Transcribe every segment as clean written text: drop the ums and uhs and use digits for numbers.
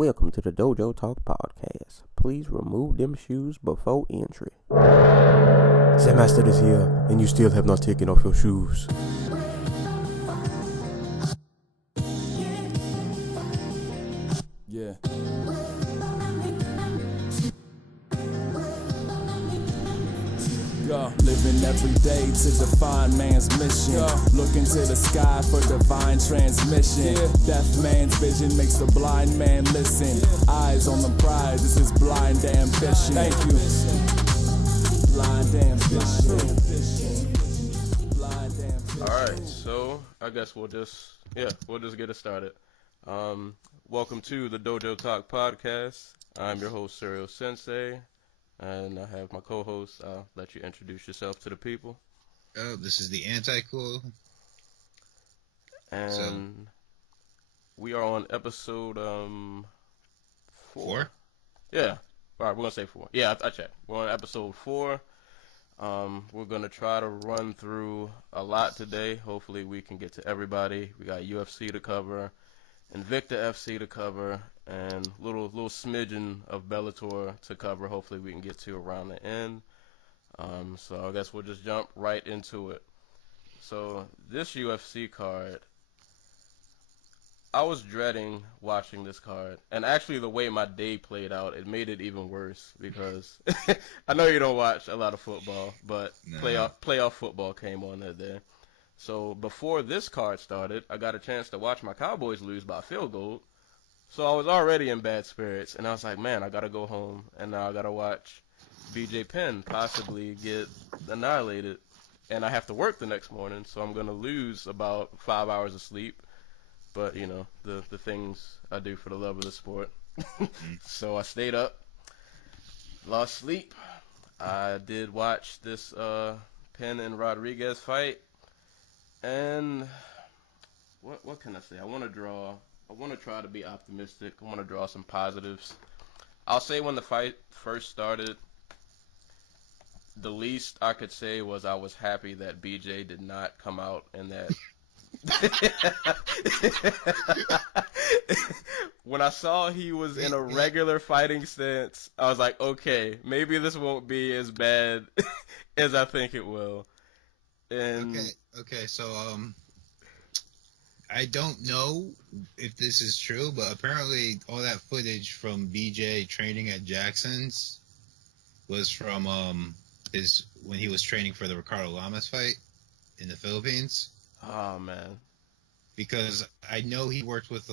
Welcome to the Dojo Talk Podcast. Please remove them shoes before entry. The master is here, and you still have not taken off your shoes. Yeah. Living every day to define man's mission. Looking to the sky for divine transmission. Deaf man's vision makes the blind man listen. Eyes on the prize, this is blind ambition. Thank you. Blind ambition. Blind ambition. Alright, so I guess we'll just get it started. Welcome to the Dojo Talk Podcast. I'm your host, Serial Sensei. And I have my co-host. I'll let you introduce yourself to the people. This is the Theanticool. And we are on episode 4. Yeah. All right, we're going to say 4. Yeah, I checked. We're on episode 4. We're going to try to run through a lot today. Hopefully we can get to everybody. We got UFC to cover, Invicta FC to cover, and little smidgen of Bellator to cover. Hopefully we can get to around the end. So I guess we'll just jump right into it. So this UFC card, I was dreading watching this card. And actually the way my day played out, it made it even worse because I know you don't watch a lot of football, but playoff football came on that day. So before this card started, I got a chance to watch my Cowboys lose by a field goal. So I was already in bad spirits, and I was like, man, I got to go home, and now I got to watch BJ Penn possibly get annihilated. And I have to work the next morning, so I'm going to lose about 5 hours of sleep. But, you know, the things I do for the love of the sport. So I stayed up, lost sleep. I did watch this Penn and Rodriguez fight. And what can I say? I want to try to be optimistic. I want to draw some positives. I'll say when the fight first started, the least I could say was I was happy that BJ did not come out in that. When I saw he was in a regular fighting stance, I was like, okay, maybe this won't be as bad as I think it will. And Okay, so I don't know if this is true, but apparently all that footage from BJ training at Jackson's was from when he was training for the Ricardo Lamas fight in the Philippines. Oh man. Because I know he worked with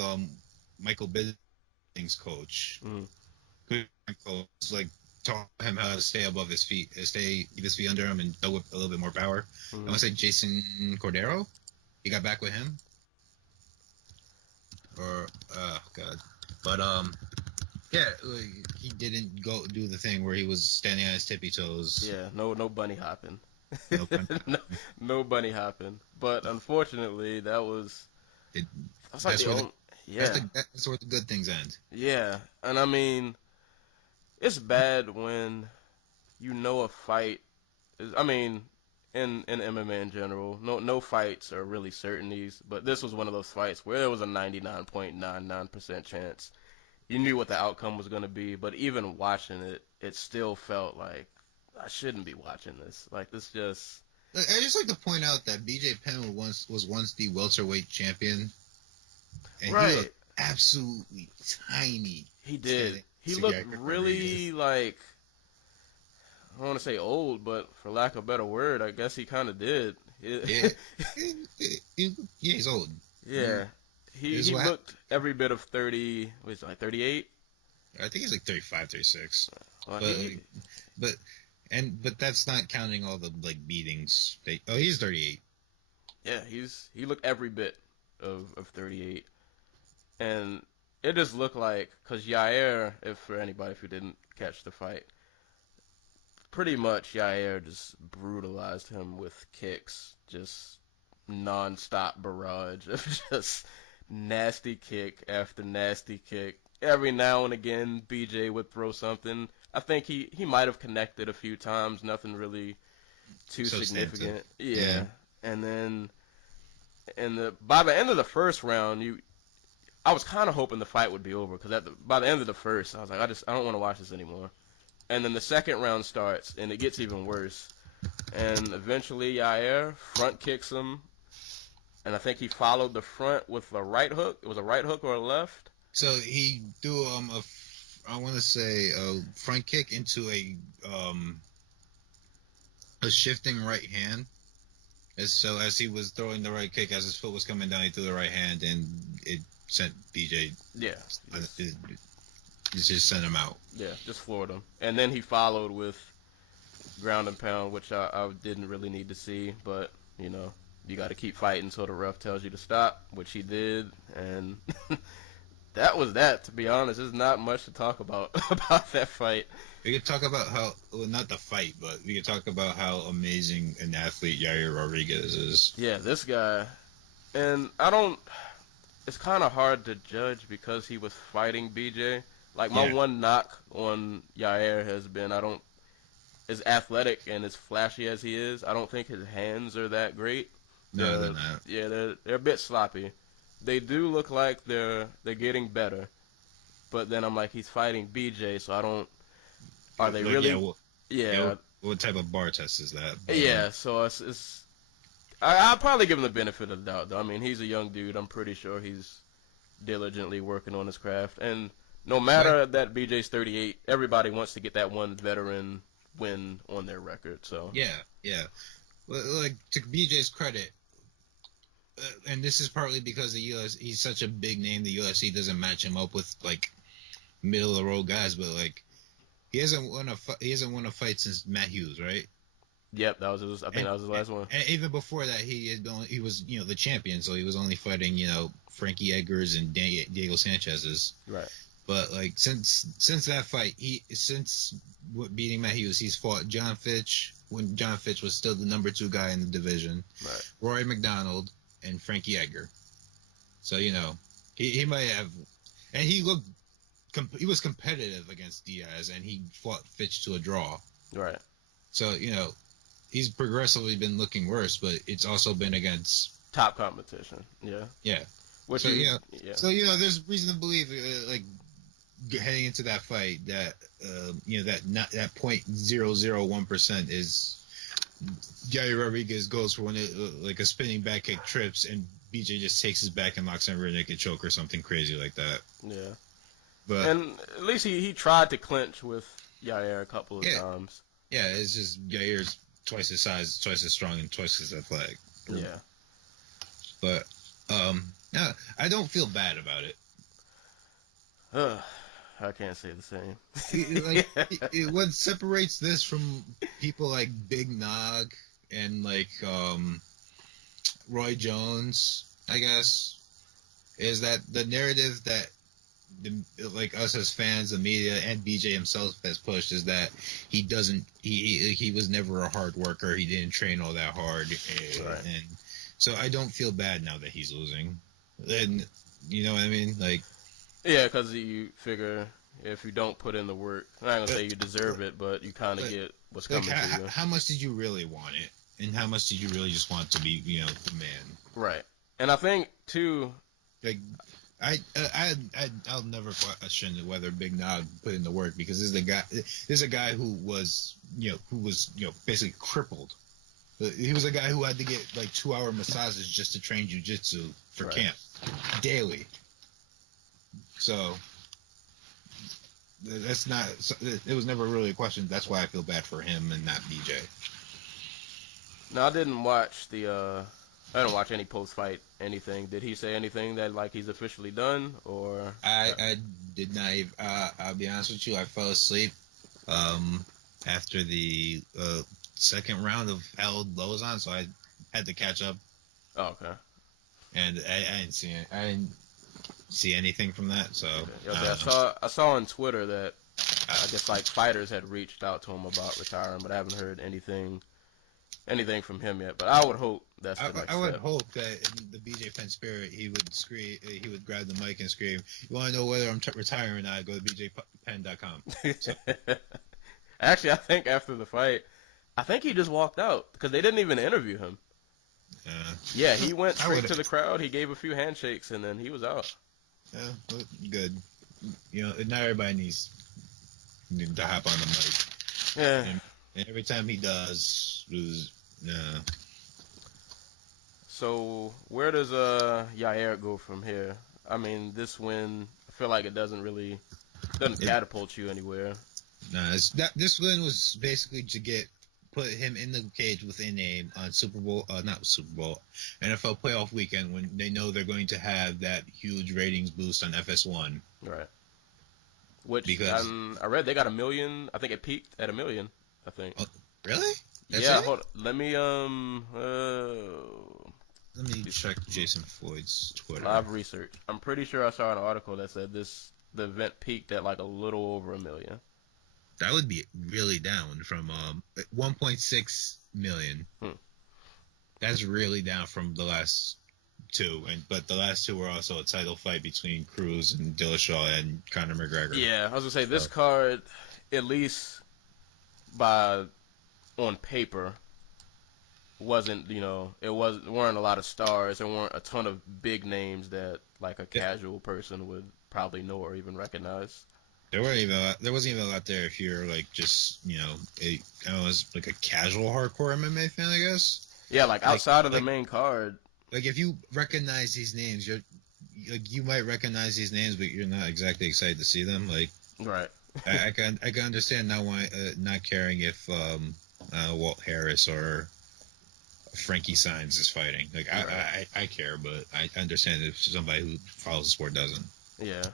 Michael Bisping's coach. Who was like taught him how to stay above his feet, keep his feet under him and go with a little bit more power. I want to say Jason Cordero. He got back with him. Or God. But yeah, he didn't go do the thing where he was standing on his tippy toes. Yeah, no bunny hopping. No bunny hopping. But unfortunately, that's where the good things end. Yeah, and I mean, it's bad when you know a fight is. I mean, in MMA in general, no fights are really certainties. But this was one of those fights where there was a 99.99% chance. You knew what the outcome was going to be, but even watching it, it still felt like I shouldn't be watching this. Like, this just... I just like to point out that BJ Penn was once the welterweight champion. And right. He looked absolutely tiny. He did. He looked really, like... I don't want to say old, but for lack of a better word, I guess he kind of did. Yeah. He's old. Yeah. He looked every bit of 30... What is it, like 38? I think he's like 35, 36. Well, but that's not counting all the beatings. He's 38. Yeah, he looked every bit of 38, and it just looked like because Yair, for anybody who didn't catch the fight, pretty much Yair just brutalized him with kicks, just non-stop barrage of just nasty kick after nasty kick. Every now and again, BJ would throw something. I think he might have connected a few times, nothing really too significant. Yeah. And then by the end of the first round, I was kind of hoping the fight would be over because by the end of the first, I was like, I don't want to watch this anymore. And then the second round starts, and it gets even worse. And eventually, Yair front kicks him, and I think he followed the front with a right hook. It was a right hook or a left. So he threw I want to say a front kick into a shifting right hand. So as he was throwing the right kick, as his foot was coming down, he threw the right hand, and it sent BJ. Yeah. It just sent him out. Yeah, just floored him. And then he followed with ground and pound, which I didn't really need to see, but, you know, you got to keep fighting until the ref tells you to stop, which he did, and that was that, to be honest. There's not much to talk about that fight. We could talk about how, well, not the fight, but we could talk about how amazing an athlete Yair Rodriguez is. Yeah, this guy, and it's kind of hard to judge because he was fighting BJ. Like, my one knock on Yair has been, as athletic and as flashy as he is, I don't think his hands are that great. No, they're not. Yeah, they're a bit sloppy. They do look like they're getting better, but then I'm like, he's fighting BJ, so I don't. Are they really? Yeah. What type of bar test is that? Yeah, so it's. I'll probably give him the benefit of the doubt, though. I mean, he's a young dude. I'm pretty sure he's diligently working on his craft, and no matter that BJ's 38, everybody wants to get that one veteran win on their record. So. Yeah. Well, like, to BJ's credit. And this is partly because the UFC, he's such a big name, the UFC doesn't match him up with, like, middle of the road guys, but, like, he hasn't won a fight since Matt Hughes, right? Yep, that was his last one. And even before that, he was, you know, the champion, so he was only fighting, you know, Frankie Edgar's and Diego Sanchez's. Right. But, like, since that fight, since beating Matt Hughes, he's fought John Fitch when John Fitch was still the number 2 guy in the division. Right. Rory McDonald. And Frankie Edgar. So, you know, he might have, and he was competitive against Diaz, and he fought Fitch to a draw. Right. So, you know, he's progressively been looking worse, but it's also been against top competition. Yeah. Yeah. Which so, So, you know, there's reason to believe, like, heading into that fight, that, you know, that 0.001% is. Yair Rodriguez goes for like a spinning back kick, trips, and BJ just takes his back and locks in a rear naked choke or something crazy like that. Yeah. But and at least he tried to clinch with Yair a couple of times. Yeah, it's just Yair's twice his size, twice as strong, and twice as athletic. Yeah. But no, I don't feel bad about it. I can't say the same. Like, what separates this from people like Big Nog and like Roy Jones, I guess, is that the narrative that like us as fans, the media, and BJ himself has pushed is that he was never a hard worker. He didn't train all that hard, right. And so I don't feel bad now that he's losing. And you know what I mean, like. Yeah, because you figure if you don't put in the work, I'm not going to say you deserve it, but you kind of get what's coming to you. How much did you really want it? And how much did you really just want to be, you know, the man? Right. And I think, too... Like, I'll never question whether Big Nog put in the work, because this is a guy who was basically crippled. He was a guy who had to get, like, 2-hour massages just to train jiu-jitsu for camp. Daily. So that's not. It was never really a question. That's why I feel bad for him and not BJ. No, I didn't watch I didn't watch any post-fight anything. Did he say anything that like he's officially done, or? I did not. I'll be honest with you. I fell asleep after the second round of Held Lozon, so I had to catch up. Oh, okay. And I didn't see it. I didn't see anything from that, so I saw on Twitter that I guess like fighters had reached out to him about retiring, but I haven't heard anything from him yet. But I would hope that's the next step. I would hope that in the BJ Penn spirit, he would scream, he would grab the mic and scream, "You want to know whether I'm retiring or not? Go to bjpenn.com." So. Actually, I think after the fight, I think he just walked out because they didn't even interview him. Yeah, he went straight to the crowd. He gave a few handshakes and then he was out. Yeah, well, good. Not everybody needs to hop on the mic. Yeah. And every time he does, So where does Yair go from here? I mean, this win, I feel like it doesn't catapult you anywhere. This win was basically to put him in the cage with a name on NFL playoff weekend when they know they're going to have that huge ratings boost on FS1. Right. Which because I read they got 1 million. I think it peaked at 1 million. I think. Oh, really? Yeah. Hold on. Let me check Jason Floyd's Twitter. Live research. I'm pretty sure I saw an article that said the event peaked at like a little over 1 million. That would be really down from 1.6 million. That's really down from the last two, but the last two were also a title fight between Cruz and Dillashaw and Conor McGregor. Yeah, I was gonna say this card, at least on paper, weren't a lot of stars. There weren't a ton of big names that like a casual person would probably know or even recognize. There wasn't even a lot there if you're like just like a casual hardcore MMA fan, I guess. Yeah, like outside of the main card. Like if you recognize these names, you might recognize these names, but you're not exactly excited to see them. Like, right. I can understand not caring if Walt Harris or Frankie Saenz is fighting. Like I care, but I understand if somebody who follows the sport doesn't. Yeah.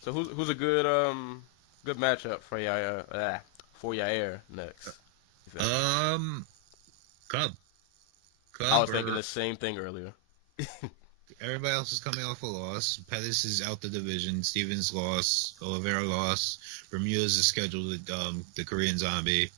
So who's a good matchup for Yair next? Cub. I was thinking the same thing earlier. Everybody else is coming off a loss. Pettis is out the division. Stevens lost. Oliveira lost. Bermudez is scheduled with the Korean Zombie.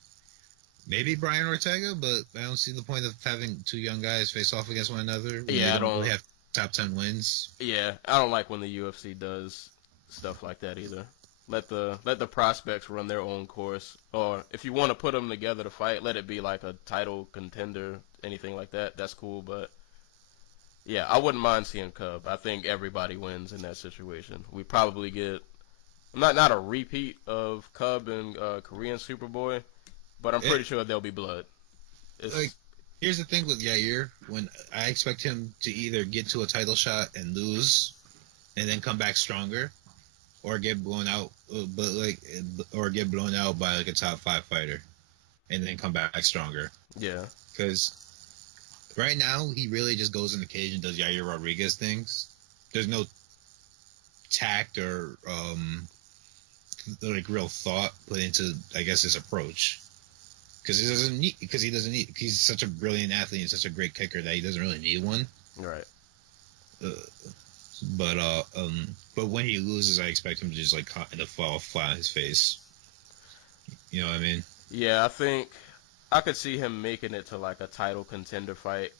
Maybe Brian Ortega, but I don't see the point of having two young guys face off against one another. Yeah, I don't really have top 10 wins. Yeah, I don't like when the UFC does stuff like that either. Let the prospects run their own course, or if you want to put them together to fight, let it be like a title contender, anything like that. That's cool, but yeah, I wouldn't mind seeing Cub. I think everybody wins in that situation. We probably get not a repeat of Cub and Korean Superboy, but I'm pretty sure there'll be blood. Here's the thing with Yair: when I expect him to either get to a title shot and lose, and then come back stronger, or get blown out, or get blown out by like a top 5 fighter, and then come back stronger. Yeah. Because right now he really just goes in the cage and does Yair Rodriguez things. There's no tact or real thought put into, I guess, his approach. Because he's such a brilliant athlete and such a great kicker that he doesn't really need one. Right. But when he loses, I expect him to just kind of fall flat on his face. You know what I mean? Yeah, I think I could see him making it to like a title contender fight,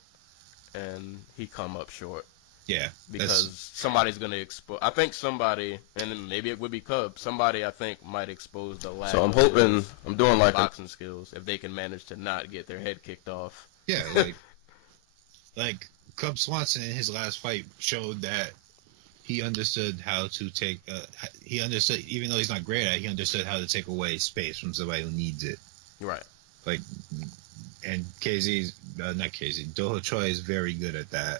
and he come up short. Yeah, because somebody's gonna expose. I think somebody, and maybe it would be Cub. Somebody I think might expose the lack. So I'm hoping I'm doing like boxing skills if they can manage to not get their head kicked off. Yeah, like Cub Swanson in his last fight showed that he understood how to take. He understood, even though he's not great at it, he understood how to take away space from somebody who needs it. Right. And Doho Choi is very good at that.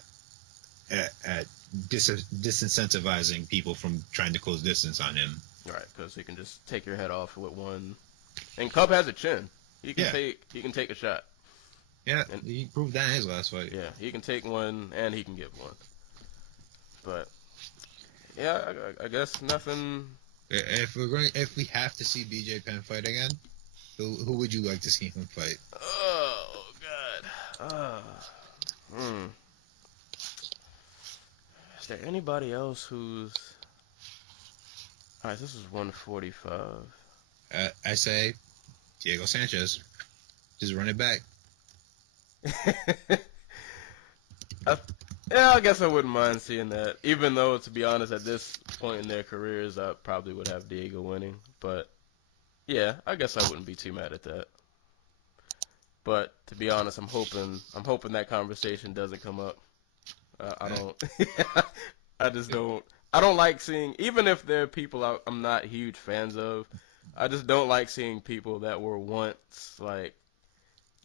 At disincentivizing people from trying to close distance on him. Right, because he can just take your head off with one. And Cub has a chin. He can take a shot. Yeah, and he proved that in his last fight. Yeah, he can take one and he can give one. But yeah, I guess nothing. If we have to see BJ Penn fight again, who would you like to see him fight? Oh God. Is there anybody else who's... All right, this is 145. I say Diego Sanchez. Just run it back. Yeah, I guess I wouldn't mind seeing that. Even though, to be honest, at this point in their careers, I probably would have Diego winning. But, yeah, I guess I wouldn't be too mad at that. But, to be honest, I'm hoping that conversation doesn't come up. I don't. I just don't. I don't like seeing, even if there are people I'm not huge fans of, I just don't like seeing people that were once like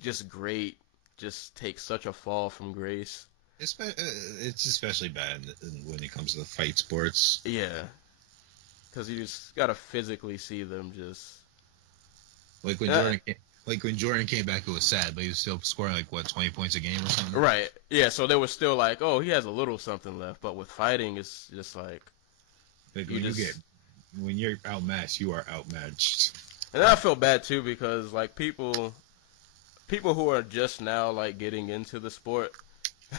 just great just take such a fall from grace. It's especially bad when it comes to the fight sports. Yeah, because you just gotta physically see them just. Like when Jordan came back, it was sad, but he was still scoring like what 20 points a game or something. Right. Yeah. So there was still like, oh, he has a little something left, but with fighting, it's just like. When you're outmatched, you are outmatched. And I feel bad too because like people who are just now like getting into the sport,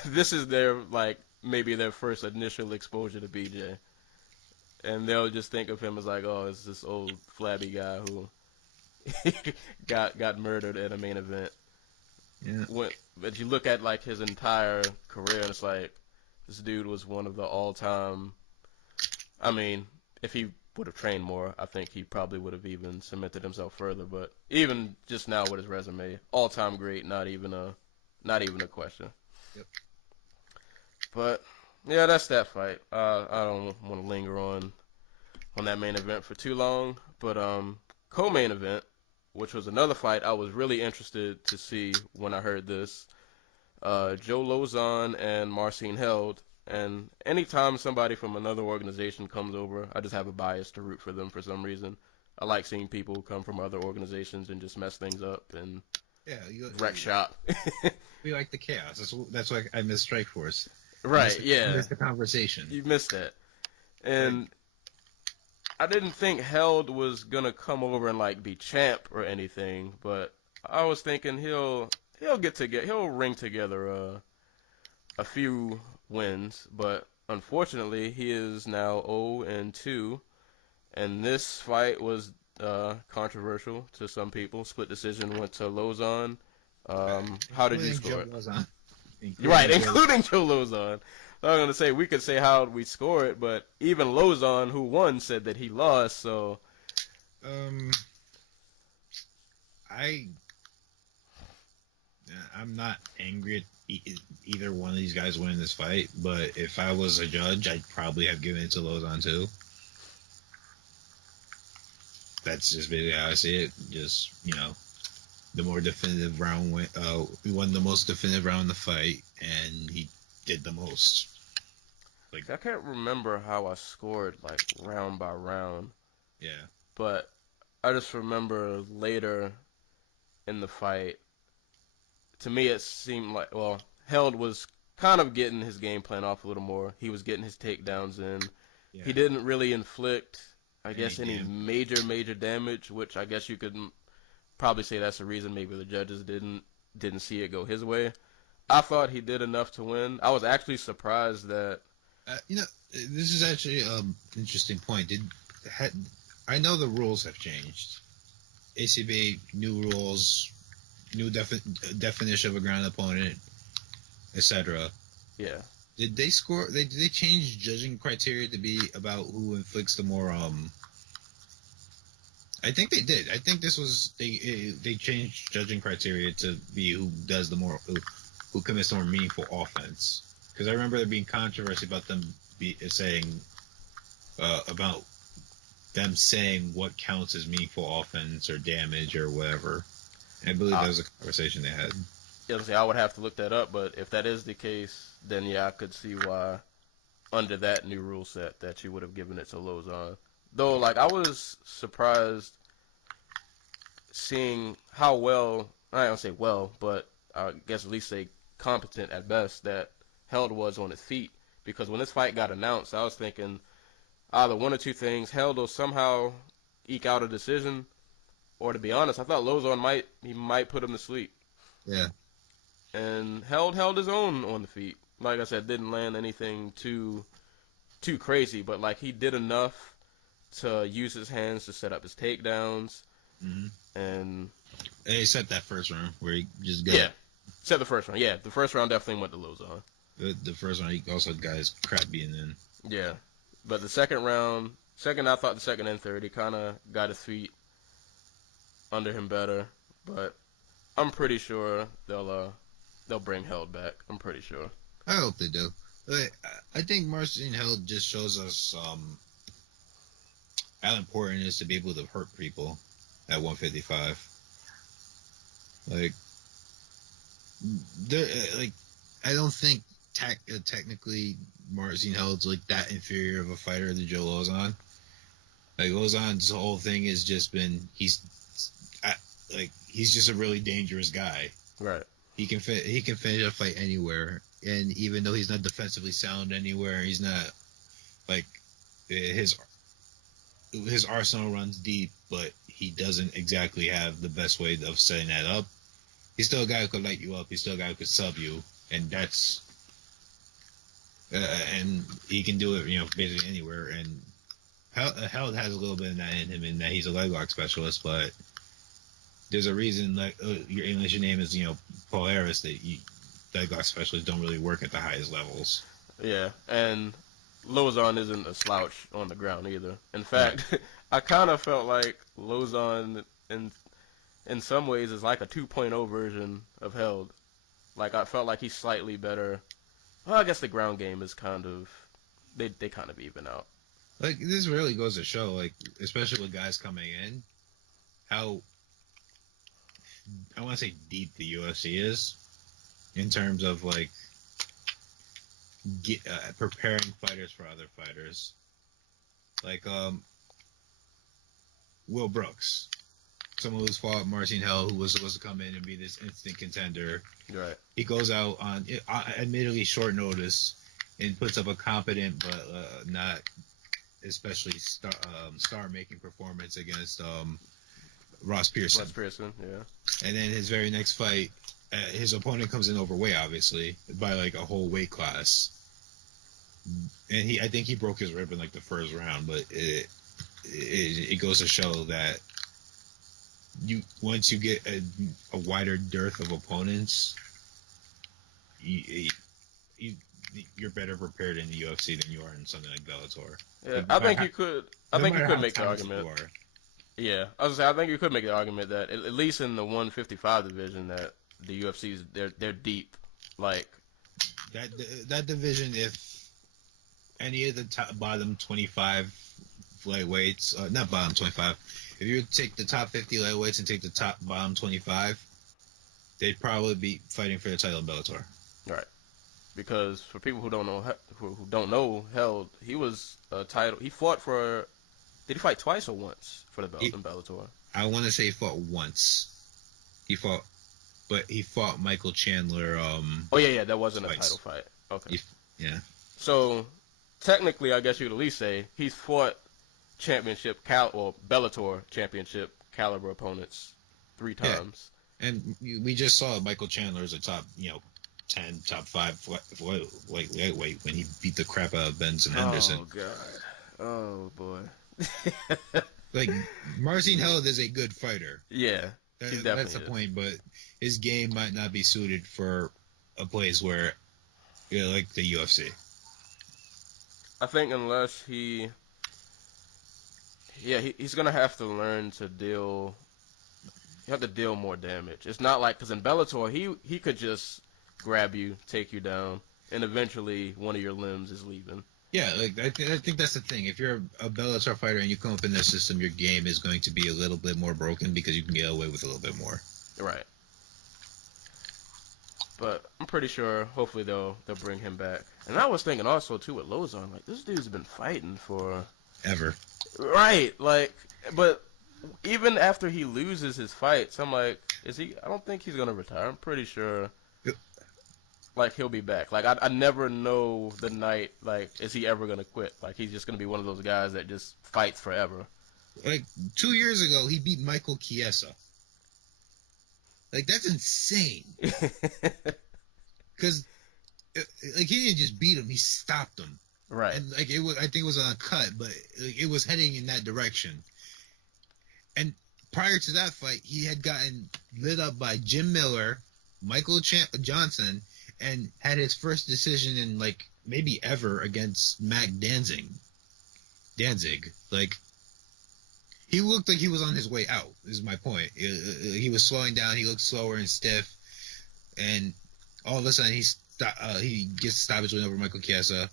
this is their like maybe their first initial exposure to BJ, and they'll just think of him as like, oh, it's this old flabby guy who got murdered at a main event. Yeah. But you look at like his entire career, and it's like this dude was one of the all-time. I mean, if he would have trained more, I think he probably would have even cemented himself further. But even just now with his resume, all-time great, not even a question. Yep. But yeah, that's that fight. I don't want to linger on that main event for too long. But co-main event, which was another fight I was really interested to see when I heard this. Joe Lauzon and Marcin Held. And anytime somebody from another organization comes over, I just have a bias to root for them for some reason. I like seeing people come from other organizations and just mess things up and wreck shop. We like the chaos. That's why I miss Strikeforce. Right, I missed the conversation. You missed that. And I didn't think Held was going to come over and like be champ or anything, but I was thinking he'll ring together a few wins, but unfortunately he is now 0-2, and this fight was controversial to some people. Split decision went to Lauzon. How did you score it? Including Joe Lauzon. I was gonna say we could say how we score it, but even Lauzon, who won, said that he lost. So, I'm not angry at either one of these guys winning this fight, but if I was a judge, I'd probably have given it to Lauzon too. That's just basically how I see it. Just, the more definitive round we won the most definitive round in the fight, and he did the most. Like, I can't remember how I scored like round by round. Yeah. But I just remember later in the fight, to me it seemed like, Held was kind of getting his game plan off a little more. He was getting his takedowns in. Yeah. He didn't really inflict, any major damage, which I guess you could probably say that's the reason maybe the judges didn't see it go his way. I thought he did enough to win. I was actually surprised that... this is actually an interesting point. I know the rules have changed. ACB, new rules, new definition of a ground opponent, etc. Yeah. Did they score? Did they change judging criteria to be about who inflicts the more? I think they did. I think this was they changed judging criteria to be who does the more, who commits the more meaningful offense. Because I remember there being controversy about them saying what counts as meaningful offense or damage or whatever. And I believe that was a conversation they had. Yeah, I would have to look that up, but if that is the case, then yeah, I could see why under that new rule set that you would have given it to Lauzon. Though, like, I was surprised seeing how well, I don't say well, but I guess at least say competent at best that Held was on his feet. Because when this fight got announced, I was thinking either one or two things. Held will somehow eke out a decision, or to be honest, I thought Lauzon might put him to sleep. Yeah. And held his own on the feet. Like I said, didn't land anything too crazy, but like he did enough to use his hands to set up his takedowns. Mm-hmm. And he set that first round where he just got... Yeah, set the first round. Yeah, the first round definitely went to Lauzon. The first round, he also got his crap beaten in. Yeah, but the second round, I thought the second and third, he kind of got his feet under him better. But I'm pretty sure they'll bring Held back. I'm pretty sure. I hope they do. I think Marcin Held just shows us how important it is to be able to hurt people at 155. Like, I don't think technically Marcin Held's like that inferior of a fighter to Joe Lauzon. Like Lauzon's whole thing has just been he's just a really dangerous guy. Right. He can finish a fight anywhere, and even though he's not defensively sound anywhere, he's not like his arsenal runs deep, but he doesn't exactly have the best way of setting that up. He's still a guy who could light you up. He's still a guy who could sub you, and that's and he can do it, basically anywhere. And Held has a little bit of that in him, in that he's a leg lock specialist, but there's a reason, like, unless your name is, Paul Harris, that leg lock specialists don't really work at the highest levels. Yeah, and Lauzon isn't a slouch on the ground either. In fact, right. I kind of felt like Lauzon, in some ways, is like a 2.0 version of Held. Like, I felt like he's slightly better. Well, I guess the ground game is kind of, they kind of even out. Like, this really goes to show, like, especially with guys coming in, how, I want to say, deep the UFC is in terms of, like, preparing fighters for other fighters. Like, Will Brooks, someone who's fought Marcin Held, who was supposed to come in and be this instant contender. Right. He goes out on, admittedly short notice, and puts up a competent but not especially star-making performance against Ross Pearson. Ross Pearson, yeah. And then his very next fight, his opponent comes in overweight, obviously, by like a whole weight class. And I think he broke his rib in like the first round, but it goes to show that once you get a wider dearth of opponents, you're better prepared in the UFC than you are in something like Bellator. Yeah, I think you could make the argument. Yeah, I was gonna say, I think you could make the argument that at least in the 155 division, that the UFC's they're deep. Like that division, if any of the bottom 25 lightweights, not bottom 25, if you take the top 50 lightweights and take the bottom 25, they'd probably be fighting for the title in Bellator. Right. Because for people who don't know Held, he was a title. He fought for. Did he fight twice or once for the belt in Bellator? I want to say he fought once. He fought Michael Chandler. Oh yeah, that wasn't twice. A title fight. Okay. Yeah. So technically, I guess you could at least say he's fought championship or Bellator championship caliber opponents 3 times. Yeah. And we just saw Michael Chandler as a top, 10, top 5 lightweight when he beat the crap out of Benson Henderson. Oh god. Oh boy. Like, Marcin Held is a good fighter. Yeah, that's the point. But his game might not be suited for a place where, like the UFC. I think unless he's gonna have to learn to deal. You have to deal more damage. It's not like, because in Bellator he could just grab you, take you down, and eventually one of your limbs is leaving. Yeah, like I think that's the thing. If you're a Bellator fighter and you come up in their system, your game is going to be a little bit more broken because you can get away with a little bit more. Right. But I'm pretty sure, hopefully they'll bring him back. And I was thinking also too with Lauzon, like, this dude's been fighting for ever. Right, like, but even after he loses his fights, I'm like, I don't think he's gonna retire. I'm pretty sure. Like, he'll be back. Like, I never know the night, like, is he ever going to quit? Like, he's just going to be one of those guys that just fights forever. Like, 2 years ago, he beat Michael Chiesa. Like, that's insane. Because, like, he didn't just beat him, he stopped him. Right. And, like, I think it was on a cut, but like, it was heading in that direction. And prior to that fight, he had gotten lit up by Jim Miller, Michael Johnson, and had his first decision in, like, maybe ever against Mac Danzig. Like, he looked like he was on his way out, is my point. He was slowing down. He looked slower and stiff. And all of a sudden, he gets a stoppage win over Michael Chiesa.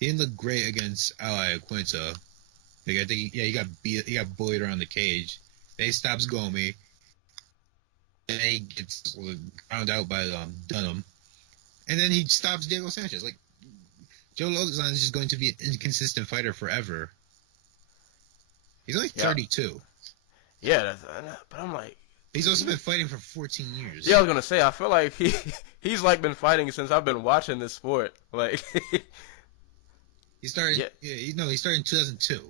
He didn't look great against Ally Quinta. Like, I think he got beat. He got bullied around the cage. Then he stops Gomi. And he gets ground out by Dunham. And then he stops Diego Sanchez. Like, Joe Lozon is just going to be an inconsistent fighter forever. He's only 32. Yeah, but I'm like... He's also been fighting for 14 years. Yeah, I was going to say, I feel like he's like been fighting since I've been watching this sport. Like... He started... he started in 2002.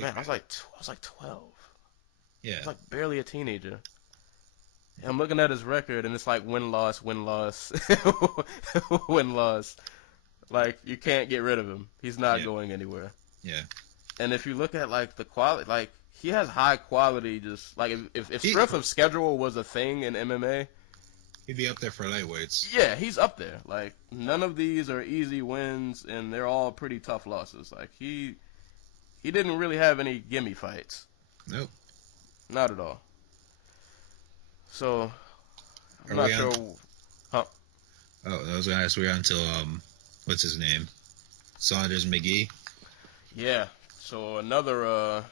Man, I was like 12. Yeah. I was like barely a teenager. And I'm looking at his record, and it's like win-loss, win-loss, win-loss. Like, you can't get rid of him. He's not going anywhere. Yeah. And if you look at, like, the quality, like, he has high quality, just, like, if strength of schedule was a thing in MMA... He'd be up there for lightweights. Yeah, he's up there. Like, none of these are easy wins, and they're all pretty tough losses. Like, he didn't really have any gimme fights. Nope. Not at all. So, I'm not sure. Huh? Oh, I was going to ask, we're on to, what's his name? Saunders McGee? Yeah. So, another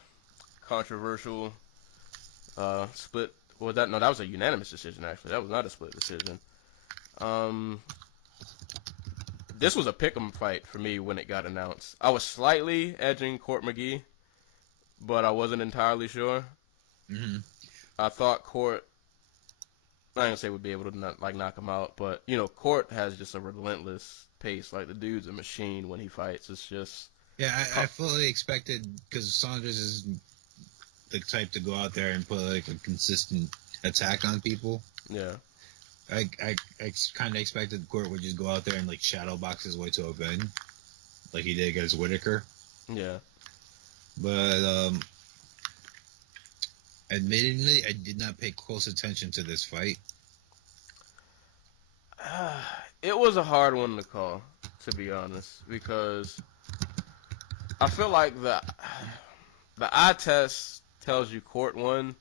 controversial split. Well, that was a unanimous decision, actually. That was not a split decision. This was a pick'em fight for me when it got announced. I was slightly edging Court McGee, but I wasn't entirely sure. Mm-hmm. I thought Court... I ain't gonna say would be able to knock him out, but Court has just a relentless pace. Like, the dude's a machine when he fights. It's just I fully expected, because Saunders is the type to go out there and put like a consistent attack on people. Yeah, I kind of expected Court would just go out there and like shadow box his way to a win, like he did against Whitaker. Yeah, but admittedly, I did not pay close attention to this fight. it was a hard one to call, to be honest, because I feel like the eye test tells you Court won.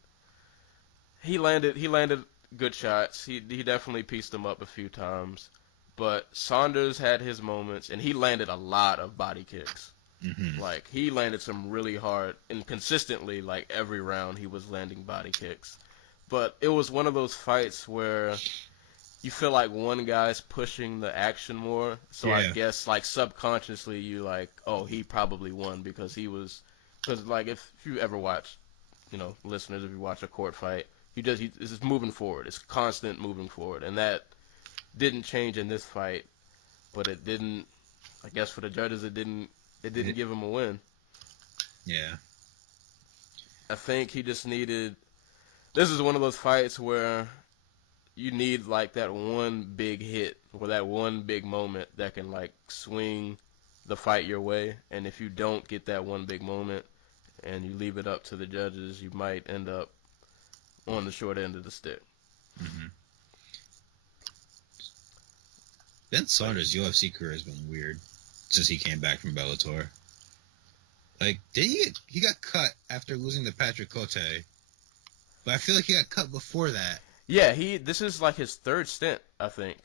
He landed good shots. He definitely pieced them up a few times, but Saunders had his moments, and he landed a lot of body kicks. Mm-hmm. Like, he landed some really hard, and consistently, like, every round he was landing body kicks. But it was one of those fights where you feel like one guy's pushing the action more. So I guess, like, subconsciously you like, oh, he probably won because like, if you ever watch, listeners, if you watch a Court fight, it's just moving forward. It's constant moving forward. And that didn't change in this fight, but it didn't, I guess for the judges, it didn't give him a win. Yeah. I think he just needed... This is one of those fights where you need, like, that one big hit or that one big moment that can, like, swing the fight your way. And if you don't get that one big moment and you leave it up to the judges, you might end up on the short end of the stick. Mm-hmm. Ben Saunders' UFC career has been weird since he came back from Bellator. Like, he got cut after losing to Patrick Cote, but I feel like he got cut before that. Yeah, this is like his third stint, I think.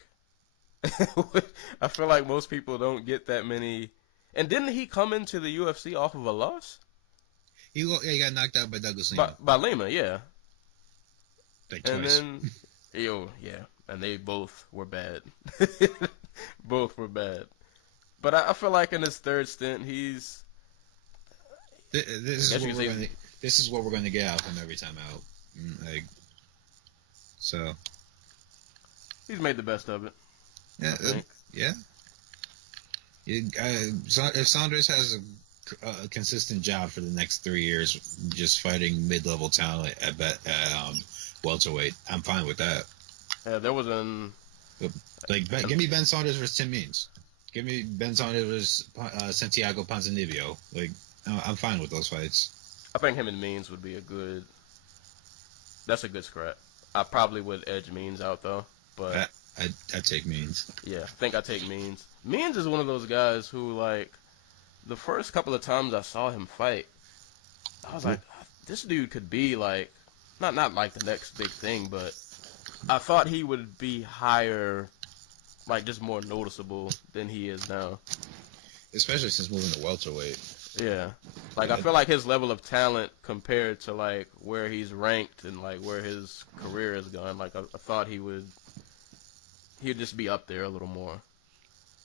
I feel like most people don't get that many. And didn't he come into the UFC off of a loss? He got knocked out by Douglas Lima. By Lima, yeah. Like twice. And then, and they both were bad. Both were bad. But I feel like in his third stint, he's... This is what we're going to get out of him every time out. Like, so... He's made the best of it. Yeah. If Saunders has a consistent job for the next 3 years, just fighting mid-level talent at welterweight, I'm fine with that. Yeah, there was an... give me Ben Saunders versus Tim Means. Give me Ben Saunders versus Santiago Ponzinibbio. Like, I'm fine with those fights. I think him and Means would be a good... That's a good scrap. I probably would edge Means out, though. But I'd take Means. Yeah, I think I take Means. Means is one of those guys who, like, the first couple of times I saw him fight, I was like, this dude could be, like, not like the next big thing, but I thought he would be higher like just more noticeable than he is now. Especially since moving to welterweight. Yeah, like I feel like his level of talent compared to like where he's ranked and like where his career has gone. Like I thought he'd just be up there a little more.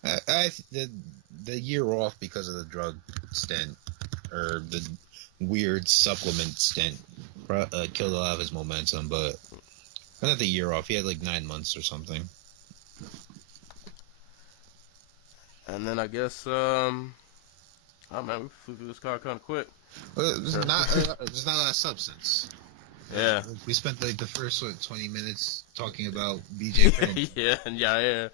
The year off because of the drug stint or the weird supplement stint killed a lot of his momentum, but not the year off. He had like 9 months or something. And then I guess, oh man, we flew through this card kind of quick. Well, there's not a lot of substance. Yeah. We spent like the first 20 minutes talking about BJ Penn. Yeah.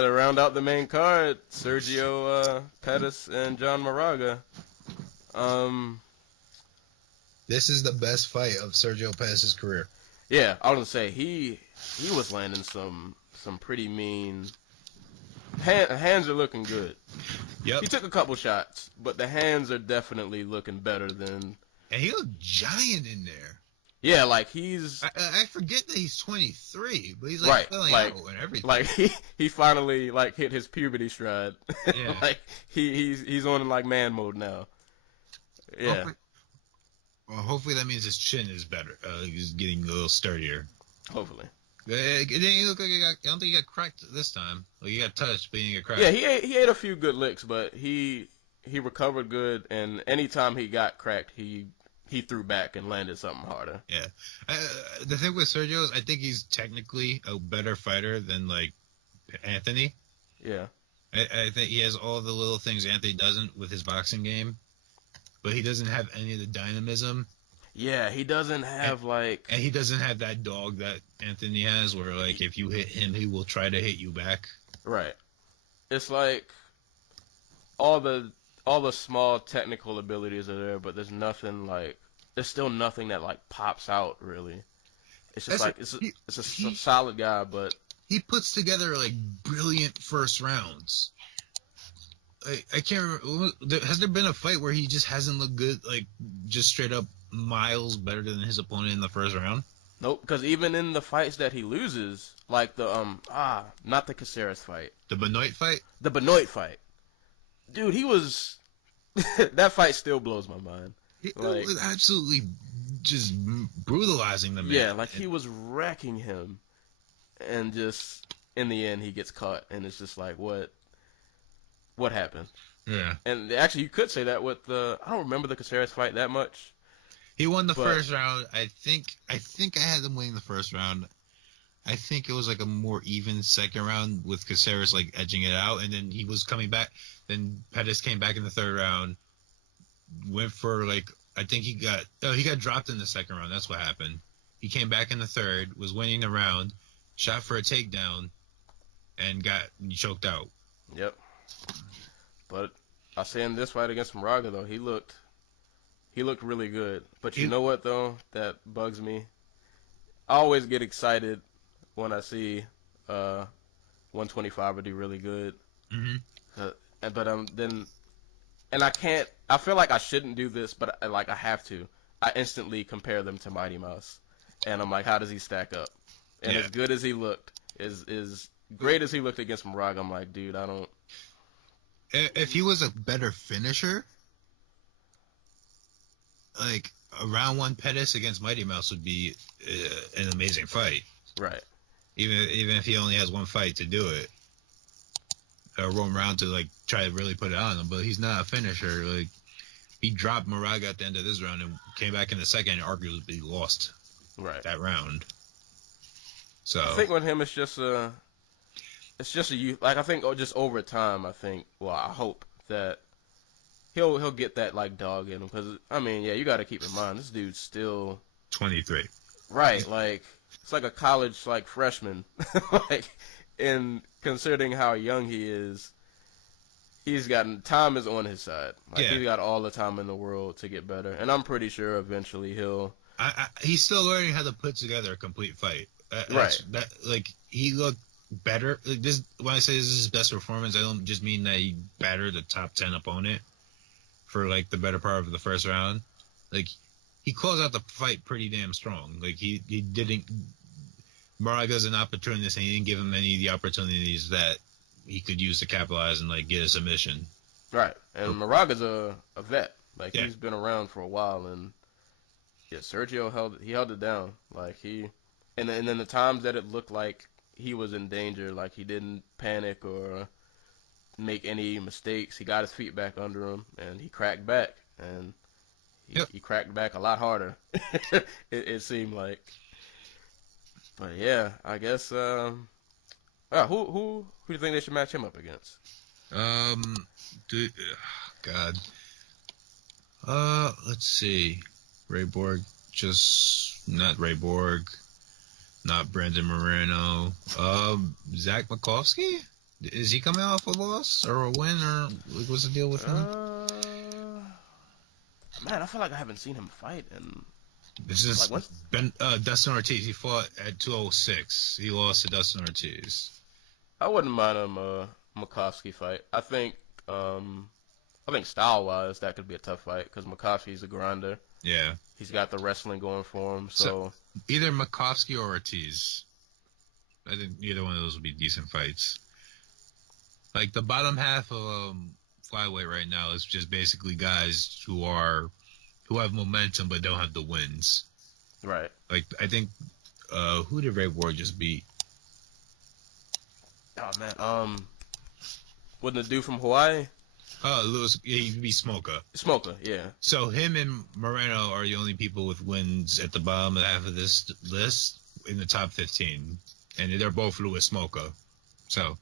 To round out the main card, Sergio Pettis and John Moraga. This is the best fight of Sergio Pettis' career. Yeah, I was gonna say he was landing some pretty mean. Hands are looking good. Yep. He took a couple shots, but the hands are definitely looking better than. And he looked giant in there. Yeah, like he's. I forget that he's 23, but he's like filling out and everything. Like he finally like hit his puberty stride. Yeah. Like he's on like man mode now. Yeah. Hopefully that means his chin is better. He's getting a little sturdier. Hopefully. It didn't look like I don't think he got cracked this time. Like he got touched, but he didn't get cracked. Yeah, he ate a few good licks, but he recovered good, and anytime he got cracked, he threw back and landed something harder. Yeah. The thing with Sergio is I think he's technically a better fighter than like Anthony. Yeah. I think he has all the little things Anthony doesn't with his boxing game, but he doesn't have any of the dynamism. Yeah, he doesn't have and he doesn't have that dog that Anthony has, where like if you hit him, he will try to hit you back. Right. It's like all the small technical abilities are there, but there's still nothing that like pops out really. It's just it's a solid guy, but he puts together like brilliant first rounds. I can't remember. Has there been a fight where he just hasn't looked good, like just straight up miles better than his opponent in the first round? Nope, because even in the fights that he loses, like the not the Caceres fight, the Benoit fight, dude, he was that fight still blows my mind. He was absolutely just brutalizing the man. Yeah, like he was wrecking him, and just in the end he gets caught, and it's just like what happened? Yeah. And actually, you could say that with I don't remember the Caceres fight that much. He won the first round. I think I had him winning the first round. I think it was like a more even second round with Caceres like edging it out, and then he was coming back. Then Pettis came back in the third round. Went for like I think he got dropped in the second round. That's what happened. He came back in the third, was winning the round, shot for a takedown, and choked out. Yep. But I say in this fight against Moraga though, he looked really good. But you know what though, that bugs me. I always get excited when I see 125 do really good. Mm-hmm. And I can't. I feel like I shouldn't do this, but I have to. I instantly compare them to Mighty Mouse, and I'm like, how does he stack up? And as good as he looked, as great as he looked against Moraga, I'm like, dude, I don't. If he was a better finisher, like a round one Pettis against Mighty Mouse would be an amazing fight. Right. Even if he only has one fight to do it, or one round to like try to really put it on him, but he's not a finisher. Like he dropped Moraga at the end of this round and came back in the second and arguably lost that round. So I think with him, it's just a like I think just over time. I hope that he'll get that like dog in him, because I mean, yeah, you got to keep in mind this dude's still 23. Right, like it's like a college like freshman, like in considering how young he is. He's gotten time is on his side. Like he's got all the time in the world to get better, and I'm pretty sure eventually he'll. He's still learning how to put together a complete fight. Like he looked better. Like this, when I say this is his best performance, I don't just mean that he battered a top 10 opponent for like the better part of the first round. Like he closed out the fight pretty damn strong. Like he didn't Maraga's an opportunist, and he didn't give him any of the opportunities that he could use to capitalize and like get a submission. Right, and Maraga's a vet. Like he's been around for a while, and Sergio held it down. Like and then the times that it looked like he was in danger, like he didn't panic or make any mistakes. He got his feet back under him, and he cracked back, and he cracked back a lot harder. it seemed like. But yeah, I guess. Who do you think they should match him up against? God. Let's see. Ray Borg, not Ray Borg, not Brandon Moreno. Zach Makovsky? Is he coming off a loss or a win, or what's the deal with him? Man, I feel like I haven't seen him fight in. This is Dustin Ortiz. He fought at 206. He lost to Dustin Ortiz. I wouldn't mind him a Makovsky fight. I think style-wise that could be a tough fight because Makovsky's a grinder. Yeah. He's got the wrestling going for him. So either Makovsky or Ortiz. I think either one of those would be decent fights. Like the bottom half of flyweight right now is just basically guys who have momentum but don't have the wins. Right. Like I think who did Ray Ward just beat? Oh man, wasn't the dude from Hawaii? Lewis, he beat Smoker. Smoker, yeah. So him and Moreno are the only people with wins at the bottom half of this list in the top 15, and they're both Lewis Smoker. So,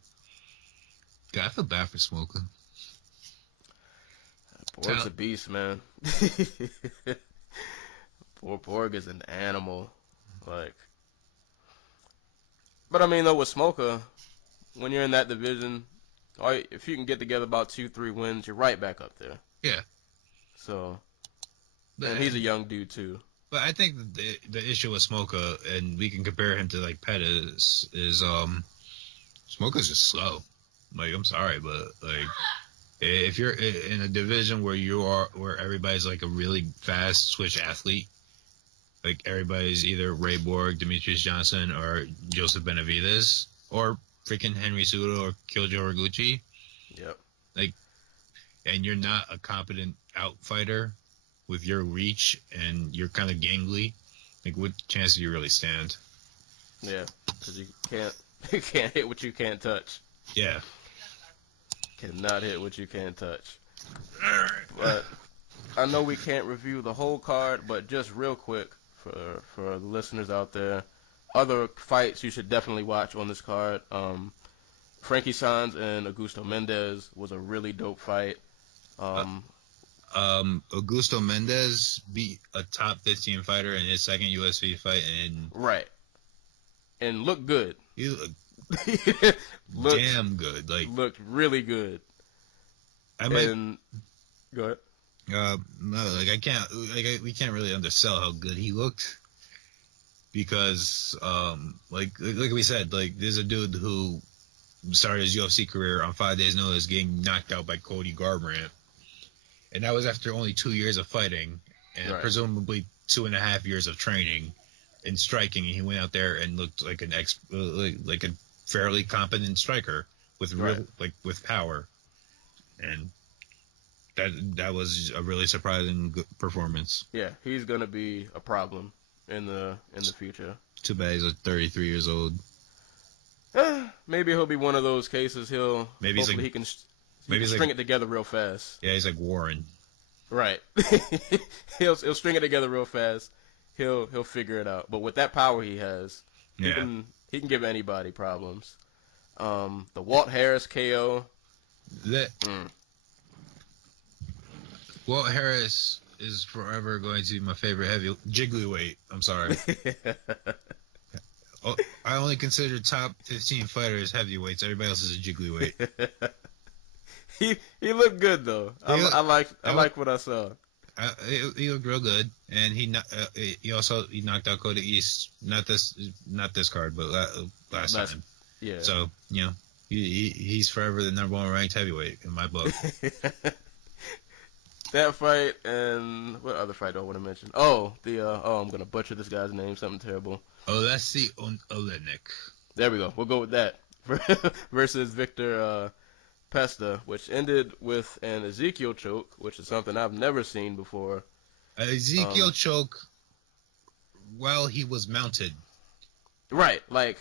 God, I feel bad for Smoker. Borg's a beast, man. Borg is an animal, like. But I mean, though, with Smoker, when you're in that division, if you can get together about 2-3 wins, you're right back up there. Yeah. So, and he's a young dude too. But I think the issue with Smoker, and we can compare him to like Pettis, is Smoker's just slow. Like, I'm sorry, but like, if you're in a division where everybody's like a really fast switch athlete, like everybody's either Ray Borg, Demetrius Johnson, or Joseph Benavidez, or freaking Henry Cejudo or Kyoji Horiguchi. Yep. Like, and you're not a competent outfighter with your reach and you're kind of gangly. Like, what chance do you really stand? Yeah, because you can't hit what you can't touch. Yeah. Cannot hit what you can't touch. But I know we can't review the whole card, but just real quick for the listeners out there, other fights you should definitely watch on this card. Frankie Saenz and Augusto Mendez was a really dope fight. Augusto Mendez beat a top 15 fighter in his second UFC fight, and and looked good. He looked damn good. Like, looked really good. Go ahead. No, like we can't really undersell how good he looked, because like we said, like, there's a dude who started his UFC career on 5 days' notice, getting knocked out by Cody Garbrandt, and that was after only 2 years of fighting and presumably 2.5 years of training and striking, and he went out there and looked like like a fairly competent striker with with power, and that was a really surprising good performance. Yeah, he's gonna be a problem in the future. Too bad he's 33 years old. Maybe he'll be one of those cases. He can string it together real fast. Yeah, he's like Warren. Right. he'll string it together real fast. He'll figure it out. But with that power he has, he can give anybody problems. The Walt Harris KO. Walt Harris is forever going to be my favorite jiggly-weight. I'm sorry. I only consider top 15 fighters heavyweights. Everybody else is a jiggly-weight. He looked good though. I like what I saw. He looked real good, and he knocked out Cody East. Not this card, but last time. Yeah. So he's forever the number one ranked heavyweight in my book. That fight, and what other fight do I want to mention? Oh, I'm gonna butcher this guy's name, something terrible. Oleksiy Oleinik. There we go. We'll go with that. Versus Victor Pesta, which ended with an Ezekiel choke, which is something I've never seen before. Ezekiel choke while he was mounted. Right, like,